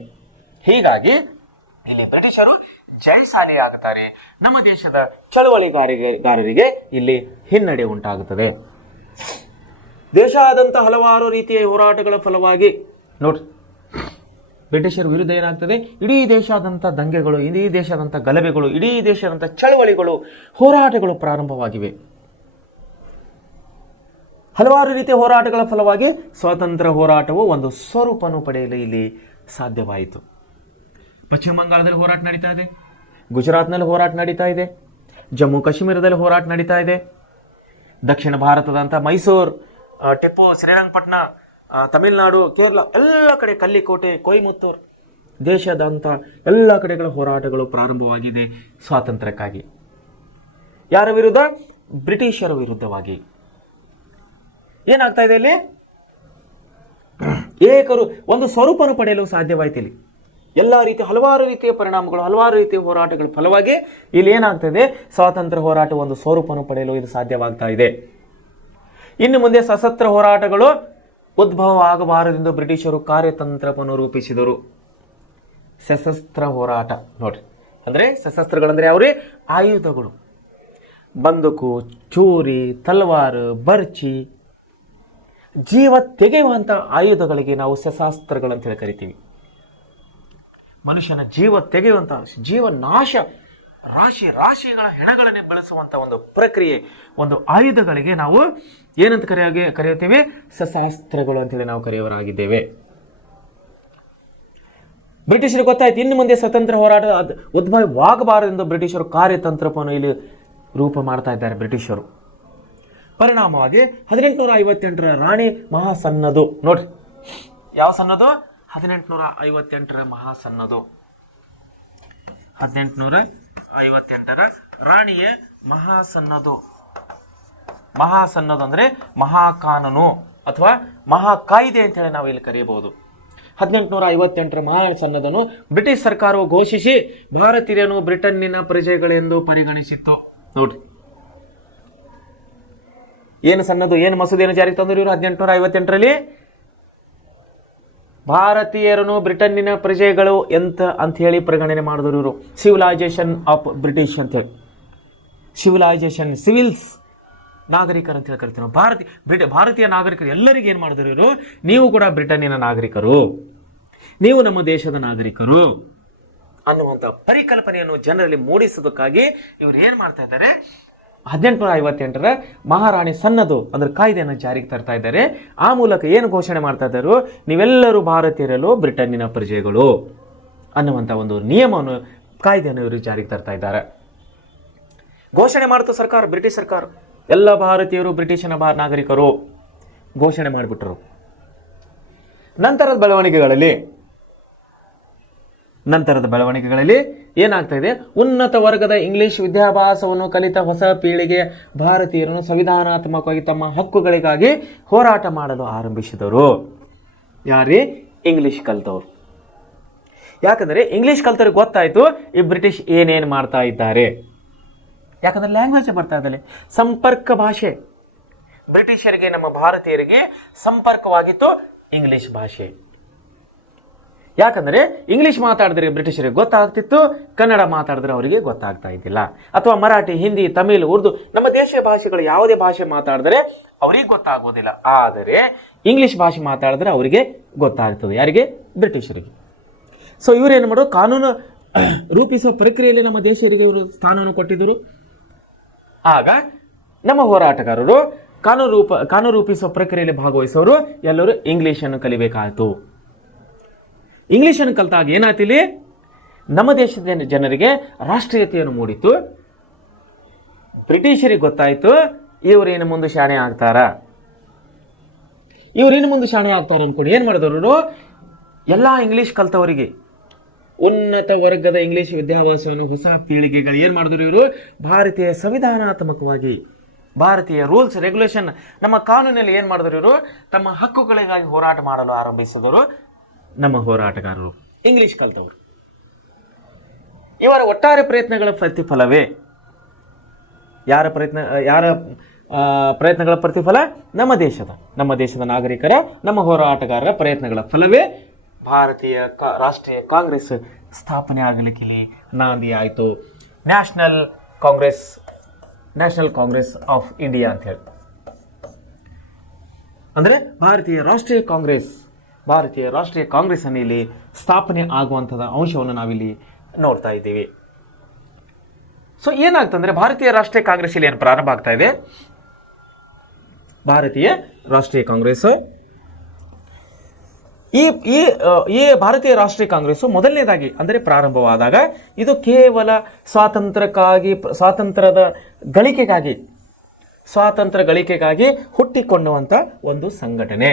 ಹೀಗಾಗಿ ಇಲ್ಲಿ ಬ್ರಿಟಿಷರು ಜಯಶಾಲಿ ಆಗುತ್ತಾರೆ. ನಮ್ಮ ದೇಶದ ಚಳವಳಿಗಾರರಿಗೆ ಇಲ್ಲಿ ಹಿನ್ನಡೆ ಉಂಟಾಗುತ್ತದೆ. ದೇಶಾದ್ಯಂತ ಹಲವಾರು ರೀತಿಯ ಹೋರಾಟಗಳ ಫಲವಾಗಿ ನೋಡ್ರಿ, ಬ್ರಿಟಿಷರ ವಿರುದ್ಧ ಏನಾಗ್ತದೆ, ಇಡೀ ದೇಶಾದ್ಯಂತ ದಂಗೆಗಳು, ಇಡೀ ದೇಶಾದ್ಯಂತ ಗಲಭೆಗಳು, ಇಡೀ ದೇಶಾದ್ಯಂತ ಚಳವಳಿಗಳು, ಹೋರಾಟಗಳು ಪ್ರಾರಂಭವಾಗಿವೆ. ಹಲವಾರು ರೀತಿಯ ಹೋರಾಟಗಳ ಫಲವಾಗಿ ಸ್ವಾತಂತ್ರ್ಯ ಹೋರಾಟವು ಒಂದು ಸ್ವರೂಪವನ್ನು ಪಡೆಯಲು ಇಲ್ಲಿ ಸಾಧ್ಯವಾಯಿತು. ಪಶ್ಚಿಮ ಬಂಗಾಳದಲ್ಲಿ ಹೋರಾಟ ನಡೀತಾ ಇದೆ, ಗುಜರಾತ್ನಲ್ಲಿ ಹೋರಾಟ ನಡೀತಾ ಇದೆ, ಜಮ್ಮು ಕಾಶ್ಮೀರದಲ್ಲಿ ಹೋರಾಟ ನಡೀತಾ ಇದೆ, ದಕ್ಷಿಣ ಭಾರತದಂತ ಮೈಸೂರು, ಟಿಪ್ಪು, ಶ್ರೀರಂಗಪಟ್ಟಣ, ತಮಿಳುನಾಡು, ಕೇರಳ, ಎಲ್ಲ ಕಡೆ ಕಲ್ಲಿಕೋಟೆ, ಕೊಯಮತ್ತೂರು, ದೇಶದಂತ ಎಲ್ಲ ಕಡೆಗಳ ಹೋರಾಟಗಳು ಪ್ರಾರಂಭವಾಗಿದೆ ಸ್ವಾತಂತ್ರ್ಯಕ್ಕಾಗಿ. ಯಾರ ವಿರುದ್ಧ? ಬ್ರಿಟಿಷರ ವಿರುದ್ಧವಾಗಿ. ಏನಾಗ್ತಾ ಇದೆ ಇಲ್ಲಿ, ಏಕರು ಒಂದು ಸ್ವರೂಪವನ್ನು ಪಡೆಯಲು ಸಾಧ್ಯವಾಯಿತು. ಇಲ್ಲಿ ಎಲ್ಲ ರೀತಿಯ ಹಲವಾರು ರೀತಿಯ ಪರಿಣಾಮಗಳು, ಹಲವಾರು ರೀತಿಯ ಹೋರಾಟಗಳ ಫಲವಾಗಿ ಇಲ್ಲಿ ಏನಾಗ್ತದೆ, ಸ್ವಾತಂತ್ರ್ಯ ಹೋರಾಟ ಒಂದು ಸ್ವರೂಪವನ್ನು ಪಡೆಯಲು ಇದು ಸಾಧ್ಯವಾಗ್ತಾ ಇದೆ. ಇನ್ನು ಮುಂದೆ ಸಶಸ್ತ್ರ ಹೋರಾಟಗಳು ಉದ್ಭವ ಆಗಬಾರದೆಂದು ಬ್ರಿಟಿಷರು ಕಾರ್ಯತಂತ್ರವನ್ನು ರೂಪಿಸಿದರು. ಸಶಸ್ತ್ರ ಹೋರಾಟ ನೋಡ್ರಿ, ಅಂದ್ರೆ ಸಶಸ್ತ್ರಗಳಂದ್ರೆ ಯಾವ್ರಿ? ಆಯುಧಗಳು, ಬಂದೂಕು, ಚೂರಿ, ತಲವಾರು, ಬರ್ಚಿ, ಜೀವ ತೆಗೆಯುವಂತ ಆಯುಧಗಳಿಗೆ ನಾವು ಸಶಸ್ತ್ರಗಳಂತ ಹೇಳಿ ಕರಿತೀವಿ. ಮನುಷ್ಯನ ಜೀವ ತೆಗೆಯುವಂತ, ಜೀವ ನಾಶ, ರಾಶಿಗಳ ಹೆಣಗಳನ್ನೇ ಬೆಳೆಸುವಂತ ಒಂದು ಪ್ರಕ್ರಿಯೆ, ಒಂದು ಆಯುಧಗಳಿಗೆ ನಾವು ಏನಂತ ಕರೆಯುತ್ತೀವಿ? ಸಶಸ್ತ್ರಗಳು ಅಂತೇಳಿ ನಾವು ಕರೆಯುವರಾಗಿದ್ದೇವೆ. ಬ್ರಿಟಿಷರಿಗೆ ಗೊತ್ತಾಯ್ತು, ಇನ್ನು ಮುಂದೆ ಸ್ವತಂತ್ರ ಹೋರಾಟ ಉದ್ಭವವಾಗಬಾರದೆಂದು ಬ್ರಿಟಿಷರು ಕಾರ್ಯತಂತ್ರವನ್ನು ಇಲ್ಲಿ ರೂಪ ಮಾಡ್ತಾ ಇದ್ದಾರೆ ಬ್ರಿಟಿಷರು. ಪರಿಣಾಮವಾಗಿ 1858ರ ರಾಣಿ ಮಹಾಸನ್ನದು ನೋಡ್ರಿ, ಯಾವ ಸನ್ನದು? 1858ರ ಮಹಾಸನ್ನದು. 1858ರ ರಾಣಿಯ ಮಹಾಸನ್ನದು. ಮಹಾಸನ್ನದು ಅಂದ್ರೆ ಮಹಾಕಾನೂನು ಅಥವಾ ಮಹಾ ಕಾಯ್ದೆ ಅಂತ ಹೇಳಿ ನಾವು ಇಲ್ಲಿ ಕರೆಯಬಹುದು. 1858ರ ಮಹಾಸನ್ನದನ್ನು ಬ್ರಿಟಿಷ್ ಸರ್ಕಾರವು ಘೋಷಿಸಿ ಭಾರತೀಯರನ್ನು ಬ್ರಿಟನ್ನಿನ ಪ್ರಜೆಗಳೆಂದು ಪರಿಗಣಿಸಿತ್ತು. ನೋಡ್ರಿ, ಏನು ಸನ್ನದು, ಏನು ಮಸೂದೆಯನ್ನು ಜಾರಿಗೆ ತಂದರು ಇವರು 1858ರಲ್ಲಿ? ಭಾರತೀಯರನ್ನು ಬ್ರಿಟನ್ನಿನ ಪ್ರಜೆಗಳು ಅಂತ ಹೇಳಿ ಪರಿಗಣನೆ ಮಾಡಿದ್ರು ಇವರು. ಸಿವಿಲೈಸೇಷನ್ ಆಫ್ ಬ್ರಿಟಿಷ್ ಅಂತ ಹೇಳಿ, ಸಿವಿಲೈಸೇಷನ್, ಸಿವಿಲ್ಸ್, ನಾಗರಿಕರು ಅಂತ ಹೇಳಿ ಕರಿತೀವಿ ನಾವು. ಭಾರತೀಯ ನಾಗರಿಕರು ಎಲ್ಲರಿಗೂ ಏನ್ ಮಾಡಿದ್ರು ಇವರು? ನೀವು ಕೂಡ ಬ್ರಿಟನ್ನಿನ ನಾಗರಿಕರು, ನೀವು ನಮ್ಮ ದೇಶದ ನಾಗರಿಕರು ಅನ್ನುವಂಥ ಪರಿಕಲ್ಪನೆಯನ್ನು ಜನರಲ್ಲಿ ಮೂಡಿಸೋದಕ್ಕಾಗಿ ಇವರು ಏನ್ ಮಾಡ್ತಾ ಇದ್ದಾರೆ? 1858ರ ಮಹಾರಾಣಿ ಸನ್ನದು ಅಂದ್ರೆ ಕಾಯ್ದೆಯನ್ನು ಜಾರಿಗೆ ತರ್ತಾ ಇದ್ದಾರೆ. ಆ ಮೂಲಕ ಏನು ಘೋಷಣೆ ಮಾಡ್ತಾ ಇದ್ದಾರೆ? ನೀವೆಲ್ಲರೂ ಭಾರತೀಯರಲ್ಲೂ ಬ್ರಿಟನ್ನಿನ ಪ್ರಜೆಗಳು ಅನ್ನುವಂಥ ಒಂದು ನಿಯಮವನ್ನು, ಕಾಯ್ದೆಯನ್ನು ಇವರು ಜಾರಿಗೆ ತರ್ತಾ ಇದ್ದಾರೆ. ಘೋಷಣೆ ಮಾಡ್ತು ಸರ್ಕಾರ, ಬ್ರಿಟಿಷ್ ಸರ್ಕಾರ, ಎಲ್ಲ ಭಾರತೀಯರು ಬ್ರಿಟಿಷಿನ ನಾಗರಿಕರು ಘೋಷಣೆ ಮಾಡಿಬಿಟ್ರು. ನಂತರದ ಬೆಳವಣಿಗೆಗಳಲ್ಲಿ ಏನಾಗ್ತಾ ಇದೆ? ಉನ್ನತ ವರ್ಗದ ಇಂಗ್ಲಿಷ್ ವಿದ್ಯಾಭ್ಯಾಸವನ್ನು ಕಲಿತ ಹೊಸ ಪೀಳಿಗೆಯ ಭಾರತೀಯರನ್ನು ಸಂವಿಧಾನಾತ್ಮಕವಾಗಿ ತಮ್ಮ ಹಕ್ಕುಗಳಿಗಾಗಿ ಹೋರಾಟ ಮಾಡಲು ಆರಂಭಿಸಿದರು. ಯಾರೇ? ಇಂಗ್ಲಿಷ್ ಕಲಿತವ್ರು. ಯಾಕಂದ್ರೆ ಇಂಗ್ಲಿಷ್ ಕಲಿತವ್ರಿಗೆ ಗೊತ್ತಾಯ್ತು ಈ ಬ್ರಿಟಿಷ್ ಏನೇನು ಮಾಡ್ತಾ ಇದ್ದಾರೆ. ಯಾಕಂದ್ರೆ ಲ್ಯಾಂಗ್ವೇಜ್ ಬರ್ತಾ ಇದ್ದಲ್ಲಿ ಸಂಪರ್ಕ ಭಾಷೆ, ಬ್ರಿಟಿಷರಿಗೆ ನಮ್ಮ ಭಾರತೀಯರಿಗೆ ಸಂಪರ್ಕವಾಗಿತ್ತು ಇಂಗ್ಲಿಷ್ ಭಾಷೆ. ಯಾಕಂದ್ರೆ ಇಂಗ್ಲಿಷ್ ಮಾತಾಡಿದ್ರೆ ಬ್ರಿಟಿಷರಿಗೆ ಗೊತ್ತಾಗ್ತಿತ್ತು, ಕನ್ನಡ ಮಾತಾಡಿದ್ರೆ ಅವರಿಗೆ ಗೊತ್ತಾಗ್ತಾ ಇದ್ದಿಲ್ಲ. ಅಥವಾ ಮರಾಠಿ, ಹಿಂದಿ, ತಮಿಳು, ಉರ್ದು, ನಮ್ಮ ದೇಶೀಯ ಭಾಷೆಗಳು ಯಾವುದೇ ಭಾಷೆ ಮಾತಾಡಿದ್ರೆ ಅವರಿಗೆ ಗೊತ್ತಾಗೋದಿಲ್ಲ. ಆದರೆ ಇಂಗ್ಲಿಷ್ ಭಾಷೆ ಮಾತಾಡಿದ್ರೆ ಅವರಿಗೆ ಗೊತ್ತಾಗ್ತದೆ. ಯಾರಿಗೆ? ಬ್ರಿಟಿಷರಿಗೆ. ಸೊ ಇವರೇನು ಮಾಡೋದು? ಕಾನೂನು ರೂಪಿಸುವ ಪ್ರಕ್ರಿಯೆಯಲ್ಲಿ ನಮ್ಮ ದೇಶರಿಗೆ ಇವರು ಸ್ಥಾನವನ್ನು ಕೊಟ್ಟಿದ್ದರು. ಆಗ ನಮ್ಮ ಹೋರಾಟಗಾರರು ಕಾನೂನು ರೂಪಿಸುವ ಪ್ರಕ್ರಿಯೆಯಲ್ಲಿ ಭಾಗವಹಿಸೋರು ಎಲ್ಲರೂ ಇಂಗ್ಲಿಷನ್ನು ಕಲಿಬೇಕಾಯಿತು. ಇಂಗ್ಲೀಷನ್ನು ಕಲಿತಾಗ ಏನಾಯ್ತು ಇಲ್ಲಿ? ನಮ್ಮ ದೇಶದ ಜನರಿಗೆ ರಾಷ್ಟ್ರೀಯತೆಯನ್ನು ಮೂಡಿತು. ಬ್ರಿಟಿಷರಿಗೆ ಗೊತ್ತಾಯ್ತು ಇವರೇನು ಮುಂದೆ ಶಾಣೆ ಆಗ್ತಾರ, ಇವರೇನು ಮುಂದೆ ಶಾಣೆ ಆಗ್ತಾರೆ ಅನ್ಕೊಂಡು ಏನು ಮಾಡಿದವರು, ಎಲ್ಲ ಇಂಗ್ಲೀಷ್ ಕಲ್ತವರಿಗೆ ಉನ್ನತ ವರ್ಗದ ಇಂಗ್ಲೀಷ್ ವಿದ್ಯಾಭ್ಯಾಸವನ್ನು ಹೊಸ ಪೀಳಿಗೆಗಳು ಏನು ಮಾಡಿದ್ರು, ಇವರು ಭಾರತೀಯ ಸಂವಿಧಾನಾತ್ಮಕವಾಗಿ ಭಾರತೀಯ ರೂಲ್ಸ್ ರೆಗ್ಯುಲೇಷನ್ ನಮ್ಮ ಕಾನೂನಲ್ಲಿ ಏನು ಮಾಡಿದ್ರು, ಇವರು ತಮ್ಮ ಹಕ್ಕುಗಳಿಗಾಗಿ ಹೋರಾಟ ಮಾಡಲು ಆರಂಭಿಸಿದವರು ನಮ್ಮ ಹೋರಾಟಗಾರರು ಇಂಗ್ಲೀಷ್ ಕಲ್ತವರು. ಇವರ ಒಟ್ಟಾರೆ ಪ್ರಯತ್ನಗಳ ಪ್ರತಿಫಲವೇ ಯಾರ ಪ್ರಯತ್ನಗಳ ಪ್ರತಿಫಲ? ನಮ್ಮ ದೇಶದ ನಾಗರಿಕರ, ನಮ್ಮ ಹೋರಾಟಗಾರರ ಪ್ರಯತ್ನಗಳ ಫಲವೇ ಭಾರತೀಯ ರಾಷ್ಟ್ರೀಯ ಕಾಂಗ್ರೆಸ್ ಸ್ಥಾಪನೆ ಆಗಲಿಕ್ಕೆ ಇಲ್ಲಿ ನಾಂದಿ ಆಯಿತು. ನ್ಯಾಷನಲ್ ಕಾಂಗ್ರೆಸ್ ಆಫ್ ಇಂಡಿಯಾ ಅಂತ ಹೇಳಿ, ಅಂದರೆ ಭಾರತೀಯ ರಾಷ್ಟ್ರೀಯ ಕಾಂಗ್ರೆಸ್ ಅನ್ನು ಇಲ್ಲಿ ಸ್ಥಾಪನೆ ಆಗುವಂಥದ್ದು ಅಂಶವನ್ನು ನಾವಿಲ್ಲಿ ನೋಡ್ತಾ ಇದ್ದೀವಿ. ಸೊ ಏನಾಗ್ತಂದ್ರೆ ಭಾರತೀಯ ರಾಷ್ಟ್ರೀಯ ಕಾಂಗ್ರೆಸ್ ಇಲ್ಲಿ ಏನು ಪ್ರಾರಂಭ ಆಗ್ತಾ ಇದೆ? ಭಾರತೀಯ ರಾಷ್ಟ್ರೀಯ ಕಾಂಗ್ರೆಸ್ ಈ ಭಾರತೀಯ ರಾಷ್ಟ್ರೀಯ ಕಾಂಗ್ರೆಸ್ ಮೊದಲನೇದಾಗಿ ಅಂದರೆ ಪ್ರಾರಂಭವಾದಾಗ ಇದು ಕೇವಲ ಸ್ವಾತಂತ್ರ್ಯ ಗಳಿಕೆಗಾಗಿ ಹುಟ್ಟಿಕೊಂಡುವಂತ ಒಂದು ಸಂಘಟನೆ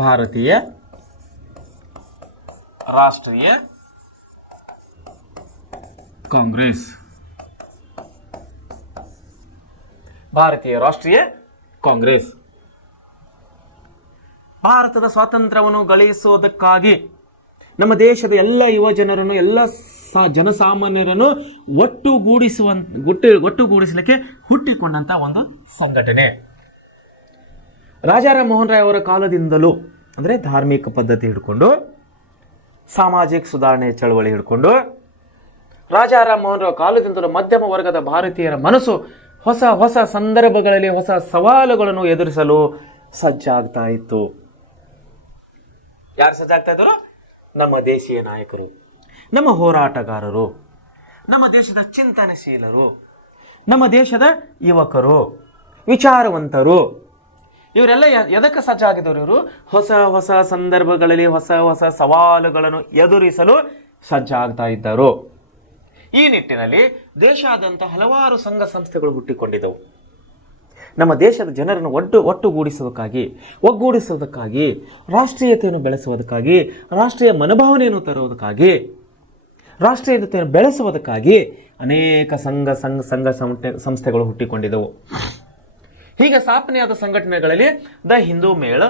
ಭಾರತೀಯ ರಾಷ್ಟ್ರೀಯ ಕಾಂಗ್ರೆಸ್. ಭಾರತದ ಸ್ವಾತಂತ್ರ್ಯವನ್ನು ಗಳಿಸುವುದಕ್ಕಾಗಿ ನಮ್ಮ ದೇಶದ ಎಲ್ಲ ಯುವ ಜನರನ್ನು, ಎಲ್ಲ ಜನಸಾಮಾನ್ಯರನ್ನು ಒಟ್ಟುಗೂಡಿಸಲಿಕ್ಕೆ ಹುಟ್ಟಿಕೊಂಡಂತ ಒಂದು ಸಂಘಟನೆ. ರಾಜಾರಾಮ್ ಮೋಹನ್ ರಾಯ್ ಅವರ ಕಾಲದಿಂದಲೂ ಅಂದರೆ ಧಾರ್ಮಿಕ ಪದ್ಧತಿ ಹಿಡ್ಕೊಂಡು, ಸಾಮಾಜಿಕ ಸುಧಾರಣೆ ಚಳವಳಿ ಹಿಡ್ಕೊಂಡು, ರಾಜಾರಾಮ್ ಮೋಹನ್ ರಾವ್ ಕಾಲದಿಂದಲೂ ಮಧ್ಯಮ ವರ್ಗದ ಭಾರತೀಯರ ಮನಸ್ಸು ಹೊಸ ಸಂದರ್ಭಗಳಲ್ಲಿ ಹೊಸ ಸವಾಲುಗಳನ್ನು ಎದುರಿಸಲು ಸಜ್ಜಾಗ್ತಾ ಇತ್ತು. ಯಾರು ಸಜ್ಜಾಗ್ತಾ ಇದ್ರು? ನಮ್ಮ ದೇಶೀಯ ನಾಯಕರು, ನಮ್ಮ ಹೋರಾಟಗಾರರು, ನಮ್ಮ ದೇಶದ ಚಿಂತನಶೀಲರು, ನಮ್ಮ ದೇಶದ ಯುವಕರು, ವಿಚಾರವಂತರು. ಇವರೆಲ್ಲ ಎದಕ್ಕೆ ಸಜ್ಜಾಗಿದ್ದವರು? ಇವರು ಹೊಸ ಸಂದರ್ಭಗಳಲ್ಲಿ ಹೊಸ ಸವಾಲುಗಳನ್ನು ಎದುರಿಸಲು ಸಜ್ಜಾಗ್ತಾ ಇದ್ದರು. ಈ ನಿಟ್ಟಿನಲ್ಲಿ ದೇಶಾದ್ಯಂತ ಹಲವಾರು ಸಂಘ ಸಂಸ್ಥೆಗಳು ಹುಟ್ಟಿಕೊಂಡಿದ್ದವು. ನಮ್ಮ ದೇಶದ ಜನರನ್ನು ಒಗ್ಗೂಡಿಸುವುದಕ್ಕಾಗಿ, ರಾಷ್ಟ್ರೀಯತೆಯನ್ನು ಬೆಳೆಸುವುದಕ್ಕಾಗಿ, ರಾಷ್ಟ್ರೀಯ ಮನೋಭಾವನೆಯನ್ನು ತರುವುದಕ್ಕಾಗಿ, ರಾಷ್ಟ್ರೀಯತೆಯನ್ನು ಬೆಳೆಸುವುದಕ್ಕಾಗಿ ಅನೇಕ ಸಂಘ ಸಂಸ್ಥೆಗಳು ಹುಟ್ಟಿಕೊಂಡಿದ್ದವು. ಹೀಗೆ ಸ್ಥಾಪನೆಯಾದ ಸಂಘಟನೆಗಳಲ್ಲಿ ದ ಹಿಂದೂ ಮೇಳ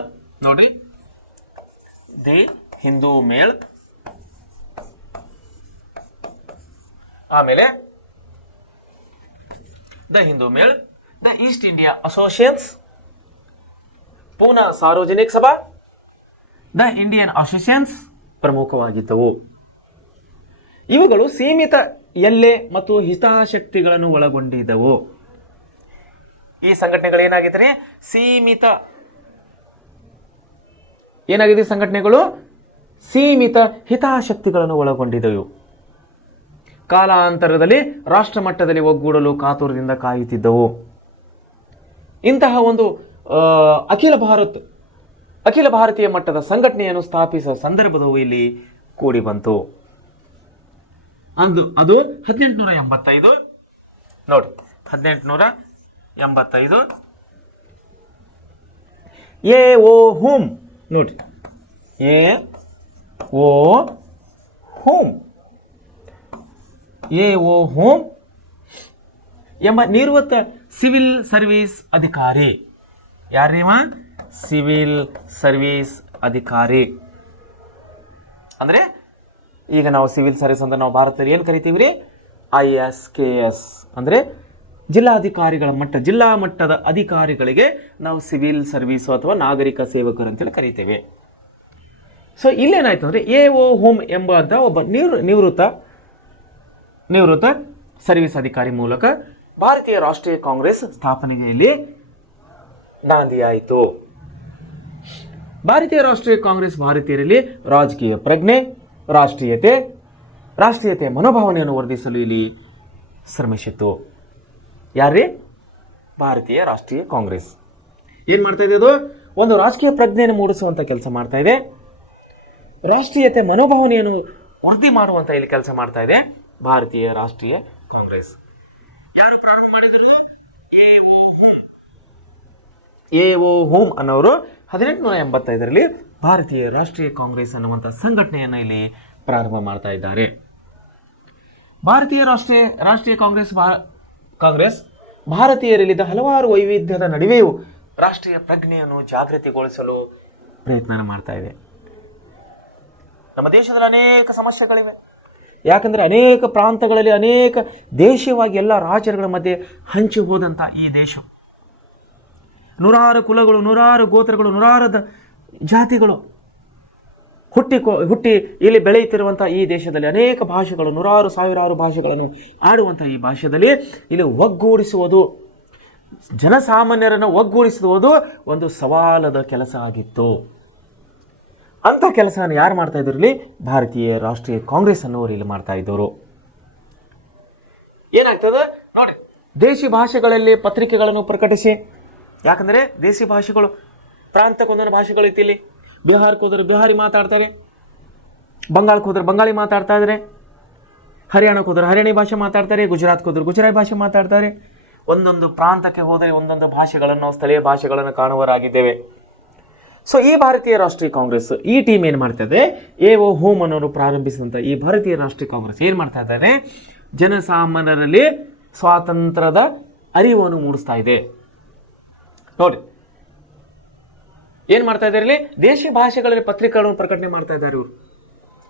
ನೋಡಿ, ದಿ ಹಿಂದೂ ಮೇಳ್, ಆಮೇಲೆ the Hindu Mela, the East India associations, Poona Sarvajanik Sabha, the Indian associations ಪ್ರಮುಖವಾಗಿದ್ದವು. ಇವುಗಳು ಸೀಮಿತ ಎಲ್ಲೆ ಮತ್ತು ಹಿತಾಸಕ್ತಿಗಳನ್ನು ಒಳಗೊಂಡಿದ್ದವು. ಈ ಸಂಘಟನೆಗಳು ಏನಾಗಿದ್ರೆ ಸಂಘಟನೆಗಳು ಸೀಮಿತ ಹಿತಾಸಕ್ತಿಗಳನ್ನು ಒಳಗೊಂಡಿದ್ದವು. ಕಾಲಾಂತರದಲ್ಲಿ ರಾಷ್ಟ್ರ ಮಟ್ಟದಲ್ಲಿ ಒಗ್ಗೂಡಲು ಕಾತುರದಿಂದ ಕಾಯುತ್ತಿದ್ದವು. ಇಂತಹ ಒಂದು ಅಖಿಲ ಭಾರತೀಯ ಮಟ್ಟದ ಸಂಘಟನೆಯನ್ನು ಸ್ಥಾಪಿಸುವ ಸಂದರ್ಭದವು ಇಲ್ಲಿ ಕೂಡಿ ಬಂತು. ಅದು 1885 ನೋಡಿ, 1885 ಎ.ಓ. ಹೂಮ್ ನೋಡಿ, ಎ.ಓ. ಹೂಮ್ ಎಂಬ ನಿವೃತ್ತ ಸಿವಿಲ್ ಸರ್ವಿಸ್ ಅಧಿಕಾರಿ. ಯಾರೀವ? ಸಿವಿಲ್ ಸರ್ವಿಸ್ ಅಧಿಕಾರಿ. ಅಂದ್ರೆ ಈಗ ನಾವು ಸಿವಿಲ್ ಸರ್ವಿಸ್ ಅಂದ್ರೆ ನಾವು ಭಾರತದಲ್ಲಿ ಏನು ಕರಿತೀವಿ ರೀ? ISKS ಅಂದ್ರೆ ಜಿಲ್ಲಾ ಮಟ್ಟದ ಅಧಿಕಾರಿಗಳಿಗೆ ನಾವು ಸಿವಿಲ್ ಸರ್ವಿಸ್ ಅಥವಾ ನಾಗರಿಕ ಸೇವಕರು ಅಂತೇಳಿ ಕರಿತೇವೆ. ಸೊ ಇಲ್ಲೇನಾಯ್ತು ಅಂದ್ರೆ ಎ.ಓ. ಹೋಮ್ ಎಂಬಂತ ಒಬ್ಬ ನಿವೃತ್ತ ಸರ್ವಿಸ್ ಅಧಿಕಾರಿ ಮೂಲಕ ಭಾರತೀಯ ರಾಷ್ಟ್ರೀಯ ಕಾಂಗ್ರೆಸ್ ಸ್ಥಾಪನೆಯಲ್ಲಿ ನಾಂದಿಯಾಯಿತು. ಭಾರತೀಯ ರಾಷ್ಟ್ರೀಯ ಕಾಂಗ್ರೆಸ್ ಭಾರತೀಯರಲ್ಲಿ ರಾಜಕೀಯ ಪ್ರಜ್ಞೆ, ರಾಷ್ಟ್ರೀಯತೆ ಮನೋಭಾವನೆಯನ್ನು ವರ್ಧಿಸಲು ಇಲ್ಲಿ ಶ್ರಮಿಸಿತು. ಯಾರೇ? ಭಾರತೀಯ ರಾಷ್ಟ್ರೀಯ ಕಾಂಗ್ರೆಸ್ ಏನ್ ಮಾಡ್ತಾ ಇದೆ? ಅದು ಒಂದು ರಾಜಕೀಯ ಪ್ರಜ್ಞೆಯನ್ನು ಮೂಡಿಸುವಂತ ಕೆಲಸ ಮಾಡ್ತಾ ಇದೆ. ರಾಷ್ಟ್ರೀಯತೆ ಮನೋಭಾವನೆಯನ್ನು ವೃದ್ಧಿ ಮಾಡುವಂತ ಇಲ್ಲಿ ಕೆಲಸ ಮಾಡ್ತಾ ಇದೆ ಭಾರತೀಯ ರಾಷ್ಟ್ರೀಯ ಕಾಂಗ್ರೆಸ್. ಯಾರು ಪ್ರಾರಂಭ ಮಾಡಿದರು? ಎ.ಓ. ಹೋಮ್ ಅನ್ನೋರು 1885ರಲ್ಲಿ ಭಾರತೀಯ ರಾಷ್ಟ್ರೀಯ ಕಾಂಗ್ರೆಸ್ ಅನ್ನುವಂಥ ಸಂಘಟನೆಯನ್ನು ಇಲ್ಲಿ ಪ್ರಾರಂಭ ಮಾಡ್ತಾ ಇದ್ದಾರೆ. ಭಾರತೀಯ ರಾಷ್ಟ್ರೀಯ ಕಾಂಗ್ರೆಸ್ ಭಾರತೀಯರಲ್ಲಿದ್ದ ಹಲವಾರು ವೈವಿಧ್ಯದ ನಡುವೆಯೂ ರಾಷ್ಟ್ರೀಯ ಪ್ರಜ್ಞೆಯನ್ನು ಜಾಗೃತಿಗೊಳಿಸಲು ಪ್ರಯತ್ನ ಮಾಡ್ತಾ ಇದೆ. ನಮ್ಮ ದೇಶದಲ್ಲಿ ಅನೇಕ ಸಮಸ್ಯೆಗಳಿವೆ. ಯಾಕಂದರೆ ಅನೇಕ ಪ್ರಾಂತಗಳಲ್ಲಿ ಅನೇಕ ದೇಶವಾಗಿ ಎಲ್ಲ ರಾಜ್ಯಗಳ ಮಧ್ಯೆ ಹಂಚಿ ಹೋದಂಥ ಈ ದೇಶ, ನೂರಾರು ಕುಲಗಳು, ನೂರಾರು ಗೋತ್ರಗಳು, ನೂರಾರು ಜಾತಿಗಳು ಹುಟ್ಟಿ ಇಲ್ಲಿ ಬೆಳೆಯುತ್ತಿರುವಂಥ ಈ ದೇಶದಲ್ಲಿ ಅನೇಕ ಭಾಷೆಗಳು, ಸಾವಿರಾರು ಭಾಷೆಗಳನ್ನು ಆಡುವಂಥ ಈ ಭಾಷೆಯಲ್ಲಿ ಇಲ್ಲಿ ಒಗ್ಗೂಡಿಸುವುದು, ಜನಸಾಮಾನ್ಯರನ್ನು ಒಗ್ಗೂಡಿಸುವುದು ಒಂದು ಸವಾಲದ ಕೆಲಸ ಆಗಿತ್ತು. ಅಂಥ ಕೆಲಸವನ್ನು ಯಾರು ಮಾಡ್ತಾ ಇದ್ರು? ಇಲ್ಲಿ ಭಾರತೀಯ ರಾಷ್ಟ್ರೀಯ ಕಾಂಗ್ರೆಸ್ ಅನ್ನೋರು ಇಲ್ಲಿ ಮಾಡ್ತಾ ಇದ್ದವರು. ಏನಾಗ್ತದೆ ನೋಡಿ, ದೇಶಿ ಭಾಷೆಗಳಲ್ಲಿ ಪತ್ರಿಕೆಗಳನ್ನು ಪ್ರಕಟಿಸಿ, ಯಾಕಂದರೆ ದೇಶಿ ಭಾಷೆಗಳು ಪ್ರಾಂತಕ್ಕೊಂದೊಂದು ಭಾಷೆಗಳು ಇತ್ತು. ಇಲ್ಲಿ ಬಿಹಾರಕ್ಕೆ ಹೋದರೆ ಬಿಹಾರಿ ಮಾತಾಡ್ತಾರೆ, ಬಂಗಾಳಕ್ಕೆ ಹೋದ್ರೆ ಬಂಗಾಳಿ ಮಾತಾಡ್ತಾ ಇದ್ದಾರೆ, ಹರಿಯಾಣಕ್ಕೆ ಹೋದ್ರೆ ಹರಿಯಾಣಿ ಭಾಷೆ ಮಾತಾಡ್ತಾರೆ, ಗುಜರಾತ್ಗೆ ಹೋದ್ರೆ ಗುಜರಾತಿ ಭಾಷೆ ಮಾತಾಡ್ತಾರೆ. ಒಂದೊಂದು ಪ್ರಾಂತಕ್ಕೆ ಹೋದರೆ ಒಂದೊಂದು ಭಾಷೆಗಳನ್ನು, ಸ್ಥಳೀಯ ಭಾಷೆಗಳನ್ನು ಕಾಣುವರಾಗಿದ್ದೇವೆ. ಸೊ ಈ ಭಾರತೀಯ ರಾಷ್ಟ್ರೀಯ ಕಾಂಗ್ರೆಸ್ ಈ ಟೀಮ್ ಏನು ಮಾಡ್ತಾ ಇದೆ? ಎ.ಓ. ಹೋಮ್ ಅನ್ನೋರು ಪ್ರಾರಂಭಿಸಿದಂಥ ಈ ಭಾರತೀಯ ರಾಷ್ಟ್ರೀಯ ಕಾಂಗ್ರೆಸ್ ಏನು ಮಾಡ್ತಾ ಇದ್ದಾರೆ? ಜನಸಾಮಾನ್ಯರಲ್ಲಿ ಸ್ವಾತಂತ್ರ್ಯದ ಅರಿವನ್ನು ಮೂಡಿಸ್ತಾ ಇದೆ. ನೋಡಿ ಏನು ಮಾಡ್ತಾ ಇದ್ದಾರೆ? ಇಲ್ಲಿ ದೇಶಿ ಭಾಷೆಗಳಲ್ಲಿ ಪತ್ರಿಕೆಗಳನ್ನು ಪ್ರಕಟಣೆ ಮಾಡ್ತಾ ಇದ್ದಾರೆ ಇವರು.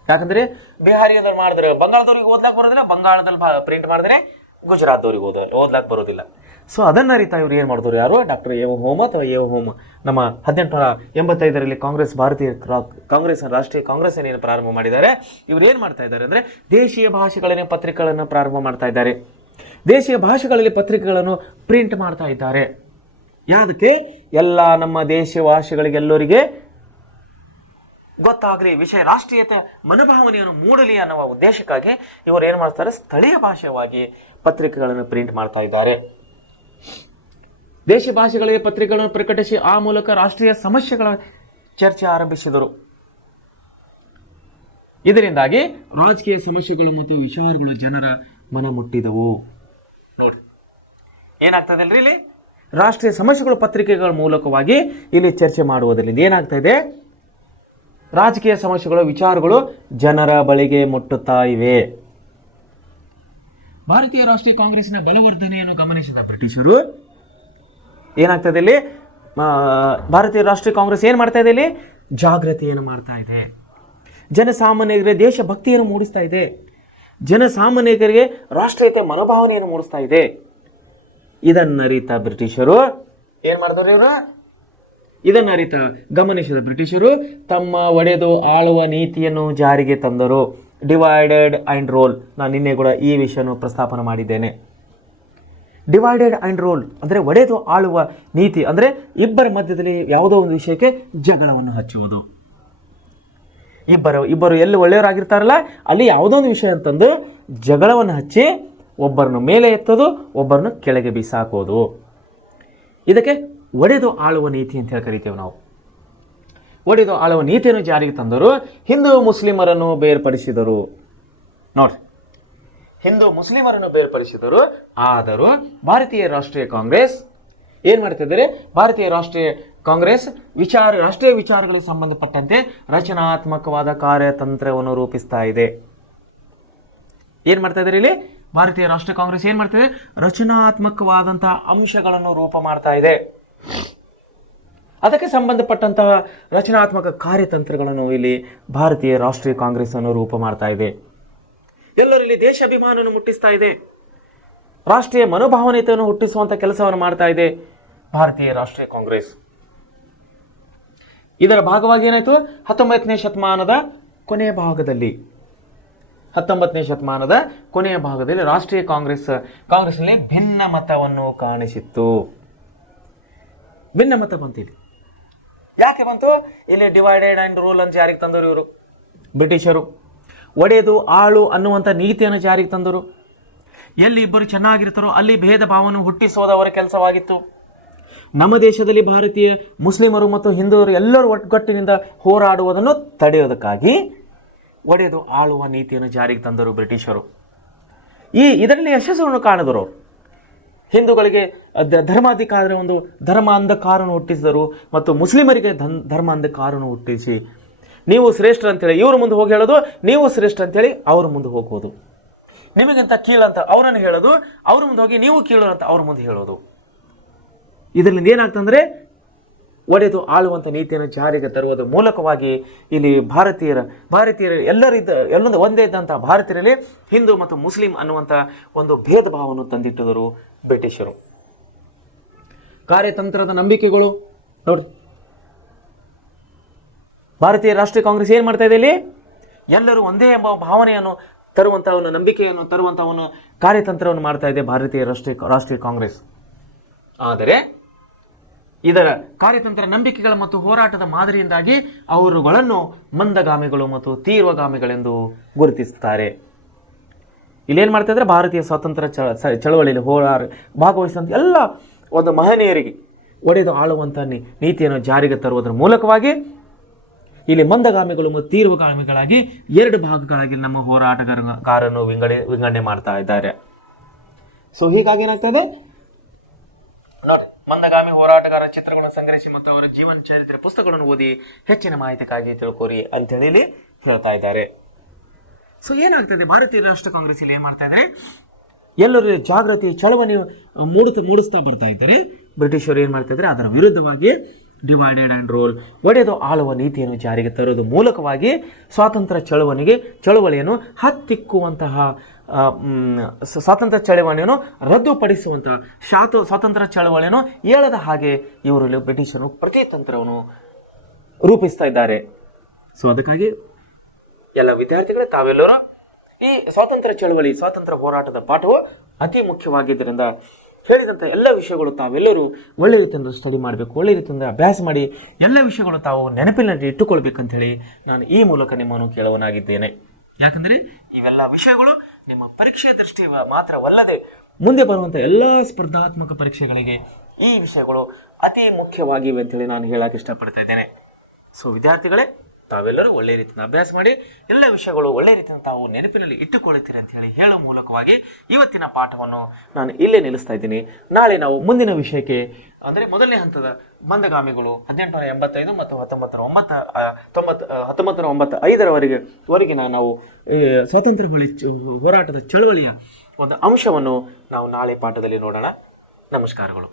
ಯಾಕಂದ್ರೆ ಬಿಹಾರಿಯವ್ರು ಮಾಡಿದ್ರೆ ಬಂಗಾಳದವ್ರಿಗೆ ಓದ್ಲಾಕ್ ಬರೋದಿಲ್ಲ, ಬಂಗಾಳದಲ್ಲಿ ಪ್ರಿಂಟ್ ಮಾಡಿದ್ರೆ ಗುಜರಾತ್ದವ್ರಿಗೆ ಓದ್ಲಾಕ್ ಬರೋದಿಲ್ಲ. ಸೊ ಅದನ್ನ ಅರಿತಾ ಇವ್ರು ಏನು ಮಾಡಿದ್ರು? ಯಾರು? ಡಾಕ್ಟರ್ ಎ.ಓ. ಹೋಮ್ ಅಥವಾ ಎ.ಓ. ಹೋಮ್ ನಮ್ಮ 1885ರಲ್ಲಿ ಭಾರತೀಯ ಕಾಂಗ್ರೆಸ್ ರಾಷ್ಟ್ರೀಯ ಕಾಂಗ್ರೆಸ್ ಏನು ಪ್ರಾರಂಭ ಮಾಡಿದ್ದಾರೆ. ಇವ್ರು ಏನು ಮಾಡ್ತಾ ಇದ್ದಾರೆ ಅಂದರೆ ದೇಶೀಯ ಭಾಷೆಗಳಲ್ಲಿ ಪತ್ರಿಕೆಗಳನ್ನು ಪ್ರಾರಂಭ ಮಾಡ್ತಾ ಇದ್ದಾರೆ. ದೇಶೀಯ ಭಾಷೆಗಳಲ್ಲಿ ಪತ್ರಿಕೆಗಳನ್ನು ಪ್ರಿಂಟ್ ಮಾಡ್ತಾ ಇದ್ದಾರೆ. ಯಾವುದಕ್ಕೆ? ಎಲ್ಲ ನಮ್ಮ ದೇಶೀಯ ಭಾಷೆಗಳಿಗೆಲ್ಲರಿಗೆ ಗೊತ್ತಾಗಲಿ, ವಿಷಯ ರಾಷ್ಟ್ರೀಯತೆ ಮನೋಭಾವನೆಯನ್ನು ಮೂಡಲಿ ಅನ್ನುವ ಉದ್ದೇಶಕ್ಕಾಗಿ ಇವರು ಏನು ಮಾಡ್ತಾರೆ? ಸ್ಥಳೀಯ ಭಾಷೆಯಾಗಿ ಪತ್ರಿಕೆಗಳನ್ನು ಪ್ರಿಂಟ್ ಮಾಡ್ತಾ ಇದ್ದಾರೆ. ದೇಶಿ ಭಾಷೆಗಳಿಗೆ ಪತ್ರಿಕೆಗಳನ್ನು ಪ್ರಕಟಿಸಿ ಆ ಮೂಲಕ ರಾಷ್ಟ್ರೀಯ ಸಮಸ್ಯೆಗಳ ಚರ್ಚೆ ಆರಂಭಿಸಿದರು. ಇದರಿಂದಾಗಿ ರಾಜಕೀಯ ಸಮಸ್ಯೆಗಳು ಮತ್ತು ವಿಚಾರಗಳು ಜನರ ಮನ ಮುಟ್ಟಿದವು. ನೋಡಿ ಏನಾಗ್ತದೆ ಅಲ್ರಿ? ಇಲ್ಲಿ ರಾಷ್ಟ್ರೀಯ ಸಮಸ್ಯೆಗಳು ಪತ್ರಿಕೆಗಳ ಮೂಲಕವಾಗಿ ಇಲ್ಲಿ ಚರ್ಚೆ ಮಾಡುವುದರಿಂದ ಏನಾಗ್ತಾ ಇದೆ? ರಾಜಕೀಯ ಸಮಸ್ಯೆಗಳು, ವಿಚಾರಗಳು ಜನರ ಬಳಿಗೆ ಮುಟ್ಟುತ್ತಾ ಇವೆ. ಭಾರತೀಯ ರಾಷ್ಟ್ರೀಯ ಕಾಂಗ್ರೆಸ್ನ ಬಲವರ್ಧನೆಯನ್ನು ಗಮನಿಸಿದ ಬ್ರಿಟಿಷರು ಏನಾಗ್ತದೆ ಇಲ್ಲಿ? ಭಾರತೀಯ ರಾಷ್ಟ್ರೀಯ ಕಾಂಗ್ರೆಸ್ ಏನು ಮಾಡ್ತಾ ಇದೆ? ಇಲ್ಲಿ ಜಾಗೃತಿಯನ್ನು ಮಾಡ್ತಾ ಇದೆ. ಜನಸಾಮಾನ್ಯರಿಗೆ ದೇಶಭಕ್ತಿಯನ್ನು ಮೂಡಿಸ್ತಾ ಇದೆ. ಜನಸಾಮಾನ್ಯರಿಗೆ ರಾಷ್ಟ್ರೀಯತೆ ಮನೋಭಾವನೆಯನ್ನು ಮೂಡಿಸ್ತಾ ಇದೆ. ಇದನ್ನರಿತ ಬ್ರಿಟಿಷರು ಏನು ಮಾಡಿದ್ರು? ಇವರು ಇದನ್ನರಿತ ಗಮನಿಸಿದ ಬ್ರಿಟಿಷರು ತಮ್ಮ ಒಡೆದು ಆಳುವ ನೀತಿಯನ್ನು ಜಾರಿಗೆ ತಂದರು. Divided and rule. ನಾನು ನಿನ್ನೆ ಕೂಡ ಈ ವಿಷಯವನ್ನು ಪ್ರಸ್ತಾಪನೆ ಮಾಡಿದ್ದೇನೆ. ಡಿವೈಡೆಡ್ ಆ್ಯಂಡ್ ರೂಲ್ ಅಂದರೆ ಒಡೆದು ಆಳುವ ನೀತಿ ಅಂದರೆ ಇಬ್ಬರ ಮಧ್ಯದಲ್ಲಿ ಯಾವುದೋ ಒಂದು ವಿಷಯಕ್ಕೆ ಜಗಳವನ್ನು ಹಚ್ಚುವುದು. ಇಬ್ಬರು ಎಲ್ಲಿ ಒಳ್ಳೆಯವರಾಗಿರ್ತಾರಲ್ಲ ಅಲ್ಲಿ ಯಾವುದೋ ಒಂದು ವಿಷಯ ಅಂತಂದು ಜಗಳವನ್ನು ಹಚ್ಚಿ ಒಬ್ಬರನ್ನು ಮೇಲೆ ಎತ್ತೋದು, ಒಬ್ಬರನ್ನು ಕೆಳಗೆ ಬಿಸಾಕೋದು. ಇದಕ್ಕೆ ಒಡೆದು ಆಳುವ ನೀತಿ ಅಂತ ಹೇಳಿ ಕರಿತೇವೆ ನಾವು. ಒಡೆದು ಆಳುವ ನೀತಿಯನ್ನು ಜಾರಿಗೆ ತಂದರು. ಹಿಂದೂ ಮುಸ್ಲಿಮರನ್ನು ಬೇರ್ಪಡಿಸಿದರು. ನೋಡ್ರಿ, ಹಿಂದೂ ಮುಸ್ಲಿಮರನ್ನು ಬೇರ್ಪಡಿಸಿದರು. ಆದರೂ ಭಾರತೀಯ ರಾಷ್ಟ್ರೀಯ ಕಾಂಗ್ರೆಸ್ ಏನು ಮಾಡ್ತಿದ್ದಾರೆ? ಭಾರತೀಯ ರಾಷ್ಟ್ರೀಯ ಕಾಂಗ್ರೆಸ್ ರಾಷ್ಟ್ರೀಯ ವಿಚಾರಗಳಿಗೆ ಸಂಬಂಧಪಟ್ಟಂತೆ ರಚನಾತ್ಮಕವಾದ ಕಾರ್ಯತಂತ್ರವನ್ನು ರೂಪಿಸ್ತಾ ಇದೆ. ಏನು ಮಾಡ್ತಾ ಇದ್ದಾರೆ ಇಲ್ಲಿ? ಭಾರತೀಯ ರಾಷ್ಟ್ರೀಯ ಕಾಂಗ್ರೆಸ್ ಏನು ಮಾಡ್ತಿದೆ? ರಚನಾತ್ಮಕವಾದಂತಹ ಅಂಶಗಳನ್ನು ರೂಪ ಮಾಡ್ತಾ ಇದೆ. ಅದಕ್ಕೆ ಸಂಬಂಧಪಟ್ಟಂತಹ ರಚನಾತ್ಮಕ ಕಾರ್ಯತಂತ್ರಗಳನ್ನು ಇಲ್ಲಿ ಭಾರತೀಯ ರಾಷ್ಟ್ರೀಯ ಕಾಂಗ್ರೆಸ್ ಅನ್ನು ರೂಪ ಮಾಡ್ತಾ ಇದೆ. ಎಲ್ಲರಲ್ಲಿ ದೇಶಾಭಿಮಾನವನ್ನು ಮುಟ್ಟಿಸ್ತಾ ಇದೆ. ರಾಷ್ಟ್ರೀಯ ಮನೋಭಾವನೆಯನ್ನು ಹುಟ್ಟಿಸುವಂತ ಕೆಲಸವನ್ನು ಮಾಡ್ತಾ ಇದೆ ಭಾರತೀಯ ರಾಷ್ಟ್ರೀಯ ಕಾಂಗ್ರೆಸ್. ಇದರ ಭಾಗವಾಗಿ ಏನಾಯಿತು? 19ನೇ ಶತಮಾನದ ಕೊನೆಯ ಭಾಗದಲ್ಲಿ ರಾಷ್ಟ್ರೀಯ ಕಾಂಗ್ರೆಸ್ನಲ್ಲಿ ಭಿನ್ನ ಮತವನ್ನು ಕಾಣಿಸಿತ್ತು. ಭಿನ್ನ ಮತ ಬಂತಿದೆ. ಯಾಕೆ ಬಂತು? ಇಲ್ಲಿ ಡಿವೈಡೆಡ್ ಆ್ಯಂಡ್ ರೂಲ್ ಅಂತ ಜಾರಿಗೆ ತಂದರು ಇವರು ಬ್ರಿಟಿಷರು. ಒಡೆದು ಆಳು ಅನ್ನುವಂಥ ನೀತಿಯನ್ನು ಜಾರಿಗೆ ತಂದರು. ಎಲ್ಲಿ ಇಬ್ಬರು ಚೆನ್ನಾಗಿರ್ತಾರೋ ಅಲ್ಲಿ ಭೇದ ಭಾವವನ್ನು ಹುಟ್ಟಿಸೋದು ಅವರ ಕೆಲಸವಾಗಿತ್ತು. ನಮ್ಮ ದೇಶದಲ್ಲಿ ಭಾರತೀಯ ಮುಸ್ಲಿಮರು ಮತ್ತು ಹಿಂದೂರು ಎಲ್ಲರೂ ಒಗ್ಗಟ್ಟಿನಿಂದ ಹೋರಾಡುವುದನ್ನು ತಡೆಯೋದಕ್ಕಾಗಿ ಒಡೆದು ಆಳುವ ನೀತಿಯನ್ನು ಜಾರಿಗೆ ತಂದರು ಬ್ರಿಟಿಷರು. ಇದರಲ್ಲಿ ಯಶಸ್ಸನ್ನು ಕಾಣಿದರು. ಹಿಂದೂಗಳಿಗೆ ಧರ್ಮಾಧಿಕಾರ ಒಂದು ಧರ್ಮ ಅಂಧಕಾರವನ್ನು ಹುಟ್ಟಿಸಿದರು ಮತ್ತು ಮುಸ್ಲಿಮರಿಗೆ ಧರ್ಮ ಅಂಧಕಾರವನ್ನು ಹುಟ್ಟಿಸಿ ನೀವು ಶ್ರೇಷ್ಠ ಅಂತೇಳಿ ಇವ್ರ ಮುಂದೆ ಹೋಗಿ ಹೇಳೋದು, ನೀವು ಶ್ರೇಷ್ಠ ಅಂತೇಳಿ ಅವ್ರ ಮುಂದೆ ಹೋಗೋದು, ನಿಮಗಿಂತ ಕೀಳಂತ ಅವರನ್ನು ಹೇಳೋದು, ಅವ್ರ ಮುಂದೆ ಹೋಗಿ ನೀವು ಕೀಳು ಅಂತ ಅವ್ರ ಮುಂದೆ ಹೇಳೋದು. ಇದರಿಂದ ಏನಾಗ್ತಂದ್ರೆ ಒಡೆದು ಆಳುವಂಥ ನೀತಿಯನ್ನು ಜಾರಿಗೆ ತರುವುದರ ಮೂಲಕವಾಗಿ ಇಲ್ಲಿ ಭಾರತೀಯರ ಎಲ್ಲೊಂದು ಒಂದೇ ಇದ್ದಂಥ ಭಾರತೀಯರಲ್ಲಿ ಹಿಂದೂ ಮತ್ತು ಮುಸ್ಲಿಂ ಅನ್ನುವಂಥ ಒಂದು ಭೇದ ಭಾವವನ್ನು ತಂದಿಟ್ಟಿದರು ಬ್ರಿಟಿಷರು. ಕಾರ್ಯತಂತ್ರದ ನಂಬಿಕೆಗಳು ನೋಡಿ, ಭಾರತೀಯ ರಾಷ್ಟ್ರೀಯ ಕಾಂಗ್ರೆಸ್ ಏನ್ ಮಾಡ್ತಾ ಇದೆ ಇಲ್ಲಿ? ಎಲ್ಲರೂ ಒಂದೇ ಎಂಬ ಭಾವನೆಯನ್ನು ತರುವಂಥ ಒಂದು ನಂಬಿಕೆಯನ್ನು ತರುವಂಥ ಒಂದು ಕಾರ್ಯತಂತ್ರವನ್ನು ಮಾಡ್ತಾ ಇದೆ ಭಾರತೀಯ ರಾಷ್ಟ್ರೀಯ ಕಾಂಗ್ರೆಸ್. ಆದರೆ ಇದರ ಕಾರ್ಯತಂತ್ರ ನಂಬಿಕೆಗಳ ಮತ್ತು ಹೋರಾಟದ ಮಾದರಿಯಿಂದಾಗಿ ಅವರುಗಳನ್ನು ಮಂದಗಾಮಿಗಳು ಮತ್ತು ತೀವ್ರಗಾಮಿಗಳೆಂದು ಗುರುತಿಸುತ್ತಾರೆ. ಇಲ್ಲೇನು ಮಾಡ್ತಾ ಇದ್ರೆ ಭಾರತೀಯ ಸ್ವಾತಂತ್ರ್ಯ ಚಳವಳಿಯಲ್ಲಿ ಭಾಗವಹಿಸಿದಂಥ ಎಲ್ಲ ಒಂದು ಮಹನೀಯರಿಗೆ ಒಡೆದು ಆಳುವಂಥ ನೀತಿಯನ್ನು ಜಾರಿಗೆ ತರುವುದರ ಮೂಲಕವಾಗಿ ಇಲ್ಲಿ ಮಂದಗಾಮಿಗಳು ಮತ್ತು ತೀವ್ರಗಾಮಿಗಳಾಗಿ ಎರಡು ಭಾಗಗಳಾಗಿ ನಮ್ಮ ಹೋರಾಟಗಾರರನ್ನು ವಿಂಗಡಣೆ ಮಾಡ್ತಾ ಇದ್ದಾರೆ. ಸೊ ಹೀಗಾಗಿ ಏನಾಗ್ತದೆ ನೋಡಿ, ಮಂದಗಾಮಿ ಹೋರಾಟಗಾರ ಚಿತ್ರಗಳನ್ನು ಸಂಗ್ರಹಿಸಿ ಮತ್ತು ಅವರ ಜೀವನ ಚರಿತ್ರೆ ಪುಸ್ತಕಗಳನ್ನು ಓದಿ ಹೆಚ್ಚಿನ ಮಾಹಿತಿಗಾಗಿ ತಿಳ್ಕೋರಿ ಅಂತೇಳಿ ಇಲ್ಲಿ ಹೇಳ್ತಾ ಇದ್ದಾರೆ. ಸೊ ಏನಾಗ್ತದೆ, ಭಾರತೀಯ ರಾಷ್ಟ್ರ ಕಾಂಗ್ರೆಸ್ ಇಲ್ಲಿ ಏನ್ ಮಾಡ್ತಾ ಇದ್ದಾರೆ, ಎಲ್ಲರೂ ಜಾಗೃತಿ ಚಳವಳಿ ಮೂಡಿಸ್ತಾ ಬರ್ತಾ ಇದ್ದಾರೆ. ಬ್ರಿಟಿಷರು ಏನ್ ಮಾಡ್ತಾ ಇದ್ದಾರೆ, ಅದರ ವಿರುದ್ಧವಾಗಿ ಡಿವೈಡೆಡ್ ಆ್ಯಂಡ್ ರೂಲ್ ಒಡೆದು ಆಳುವ ನೀತಿಯನ್ನು ಜಾರಿಗೆ ತರೋದು ಮೂಲಕವಾಗಿ ಸ್ವಾತಂತ್ರ್ಯ ಚಳವಳಿಯನ್ನು ಹತ್ತಿಕ್ಕುವಂತಹ ಸ್ವಾತಂತ್ರ್ಯ ಚಳವಳಿಯನ್ನು ರದ್ದುಪಡಿಸುವಂತಹ ಸ್ವಾತಂತ್ರ್ಯ ಚಳವಳಿಯನ್ನು ಏಳದ ಹಾಗೆ ಇವರು ಬ್ರಿಟಿಷರು ಪ್ರತಿತಂತ್ರವನ್ನು ರೂಪಿಸ್ತಾ ಇದ್ದಾರೆ. ಸೊ ಅದಕ್ಕಾಗಿ ಎಲ್ಲ ವಿದ್ಯಾರ್ಥಿಗಳೇ ತಾವೆಲ್ಲರೂ ಈ ಸ್ವಾತಂತ್ರ್ಯ ಹೋರಾಟದ ಪಾಠವು ಅತಿ ಮುಖ್ಯವಾಗಿದ್ದರಿಂದ ಹೇಳಿದಂಥ ಎಲ್ಲ ವಿಷಯಗಳು ತಾವೆಲ್ಲರೂ ಒಳ್ಳೆ ರೀತಿಯಿಂದ ಸ್ಟಡಿ ಮಾಡಬೇಕು, ಒಳ್ಳೆ ರೀತಿಯಿಂದ ಅಭ್ಯಾಸ ಮಾಡಿ ಎಲ್ಲ ವಿಷಯಗಳು ತಾವು ನೆನಪಿನಲ್ಲಿ ಇಟ್ಟುಕೊಳ್ಬೇಕಂತ ಹೇಳಿ ನಾನು ಈ ಮೂಲಕ ನಿಮ್ಮನ್ನು ಕೇಳುವನಾಗಿದ್ದೇನೆ. ಯಾಕಂದರೆ ಇವೆಲ್ಲ ವಿಷಯಗಳು ನಿಮ್ಮ ಪರೀಕ್ಷೆ ದೃಷ್ಟಿ ಮಾತ್ರವಲ್ಲದೆ ಮುಂದೆ ಬರುವಂಥ ಎಲ್ಲ ಸ್ಪರ್ಧಾತ್ಮಕ ಪರೀಕ್ಷೆಗಳಿಗೆ ಈ ವಿಷಯಗಳು ಅತಿ ಮುಖ್ಯವಾಗಿವೆ ಅಂತೇಳಿ ನಾನು ಹೇಳಕ್ಕೆ ಇಷ್ಟಪಡ್ತಾ ಇದ್ದೇನೆ. ಸೊ ವಿದ್ಯಾರ್ಥಿಗಳೇ, ತಾವೆಲ್ಲರೂ ಒಳ್ಳೆ ರೀತಿಯಿಂದ ಅಭ್ಯಾಸ ಮಾಡಿ ಎಲ್ಲ ವಿಷಯಗಳು ಒಳ್ಳೆ ರೀತಿಯಿಂದ ತಾವು ನೆನಪಿನಲ್ಲಿ ಇಟ್ಟುಕೊಳ್ಳುತ್ತೀರಿ ಅಂತ ಹೇಳಿ ಹೇಳುವ ಮೂಲಕವಾಗಿ ಇವತ್ತಿನ ಪಾಠವನ್ನು ನಾನು ಇಲ್ಲೇ ನಿಲ್ಲಿಸ್ತಾ ಇದ್ದೀನಿ. ನಾಳೆ ನಾವು ಮುಂದಿನ ವಿಷಯಕ್ಕೆ ಅಂದರೆ ಮೊದಲನೇ ಹಂತದ ಮಂದಗಾಮಿಗಳು 1885 ಮತ್ತು 1995 ನಾವು ಸ್ವಾತಂತ್ರ್ಯ ಹೋರಾಟದ ಚಳವಳಿಯ ಒಂದು ಅಂಶವನ್ನು ನಾವು ನಾಳೆ ಪಾಠದಲ್ಲಿ ನೋಡೋಣ. ನಮಸ್ಕಾರಗಳು.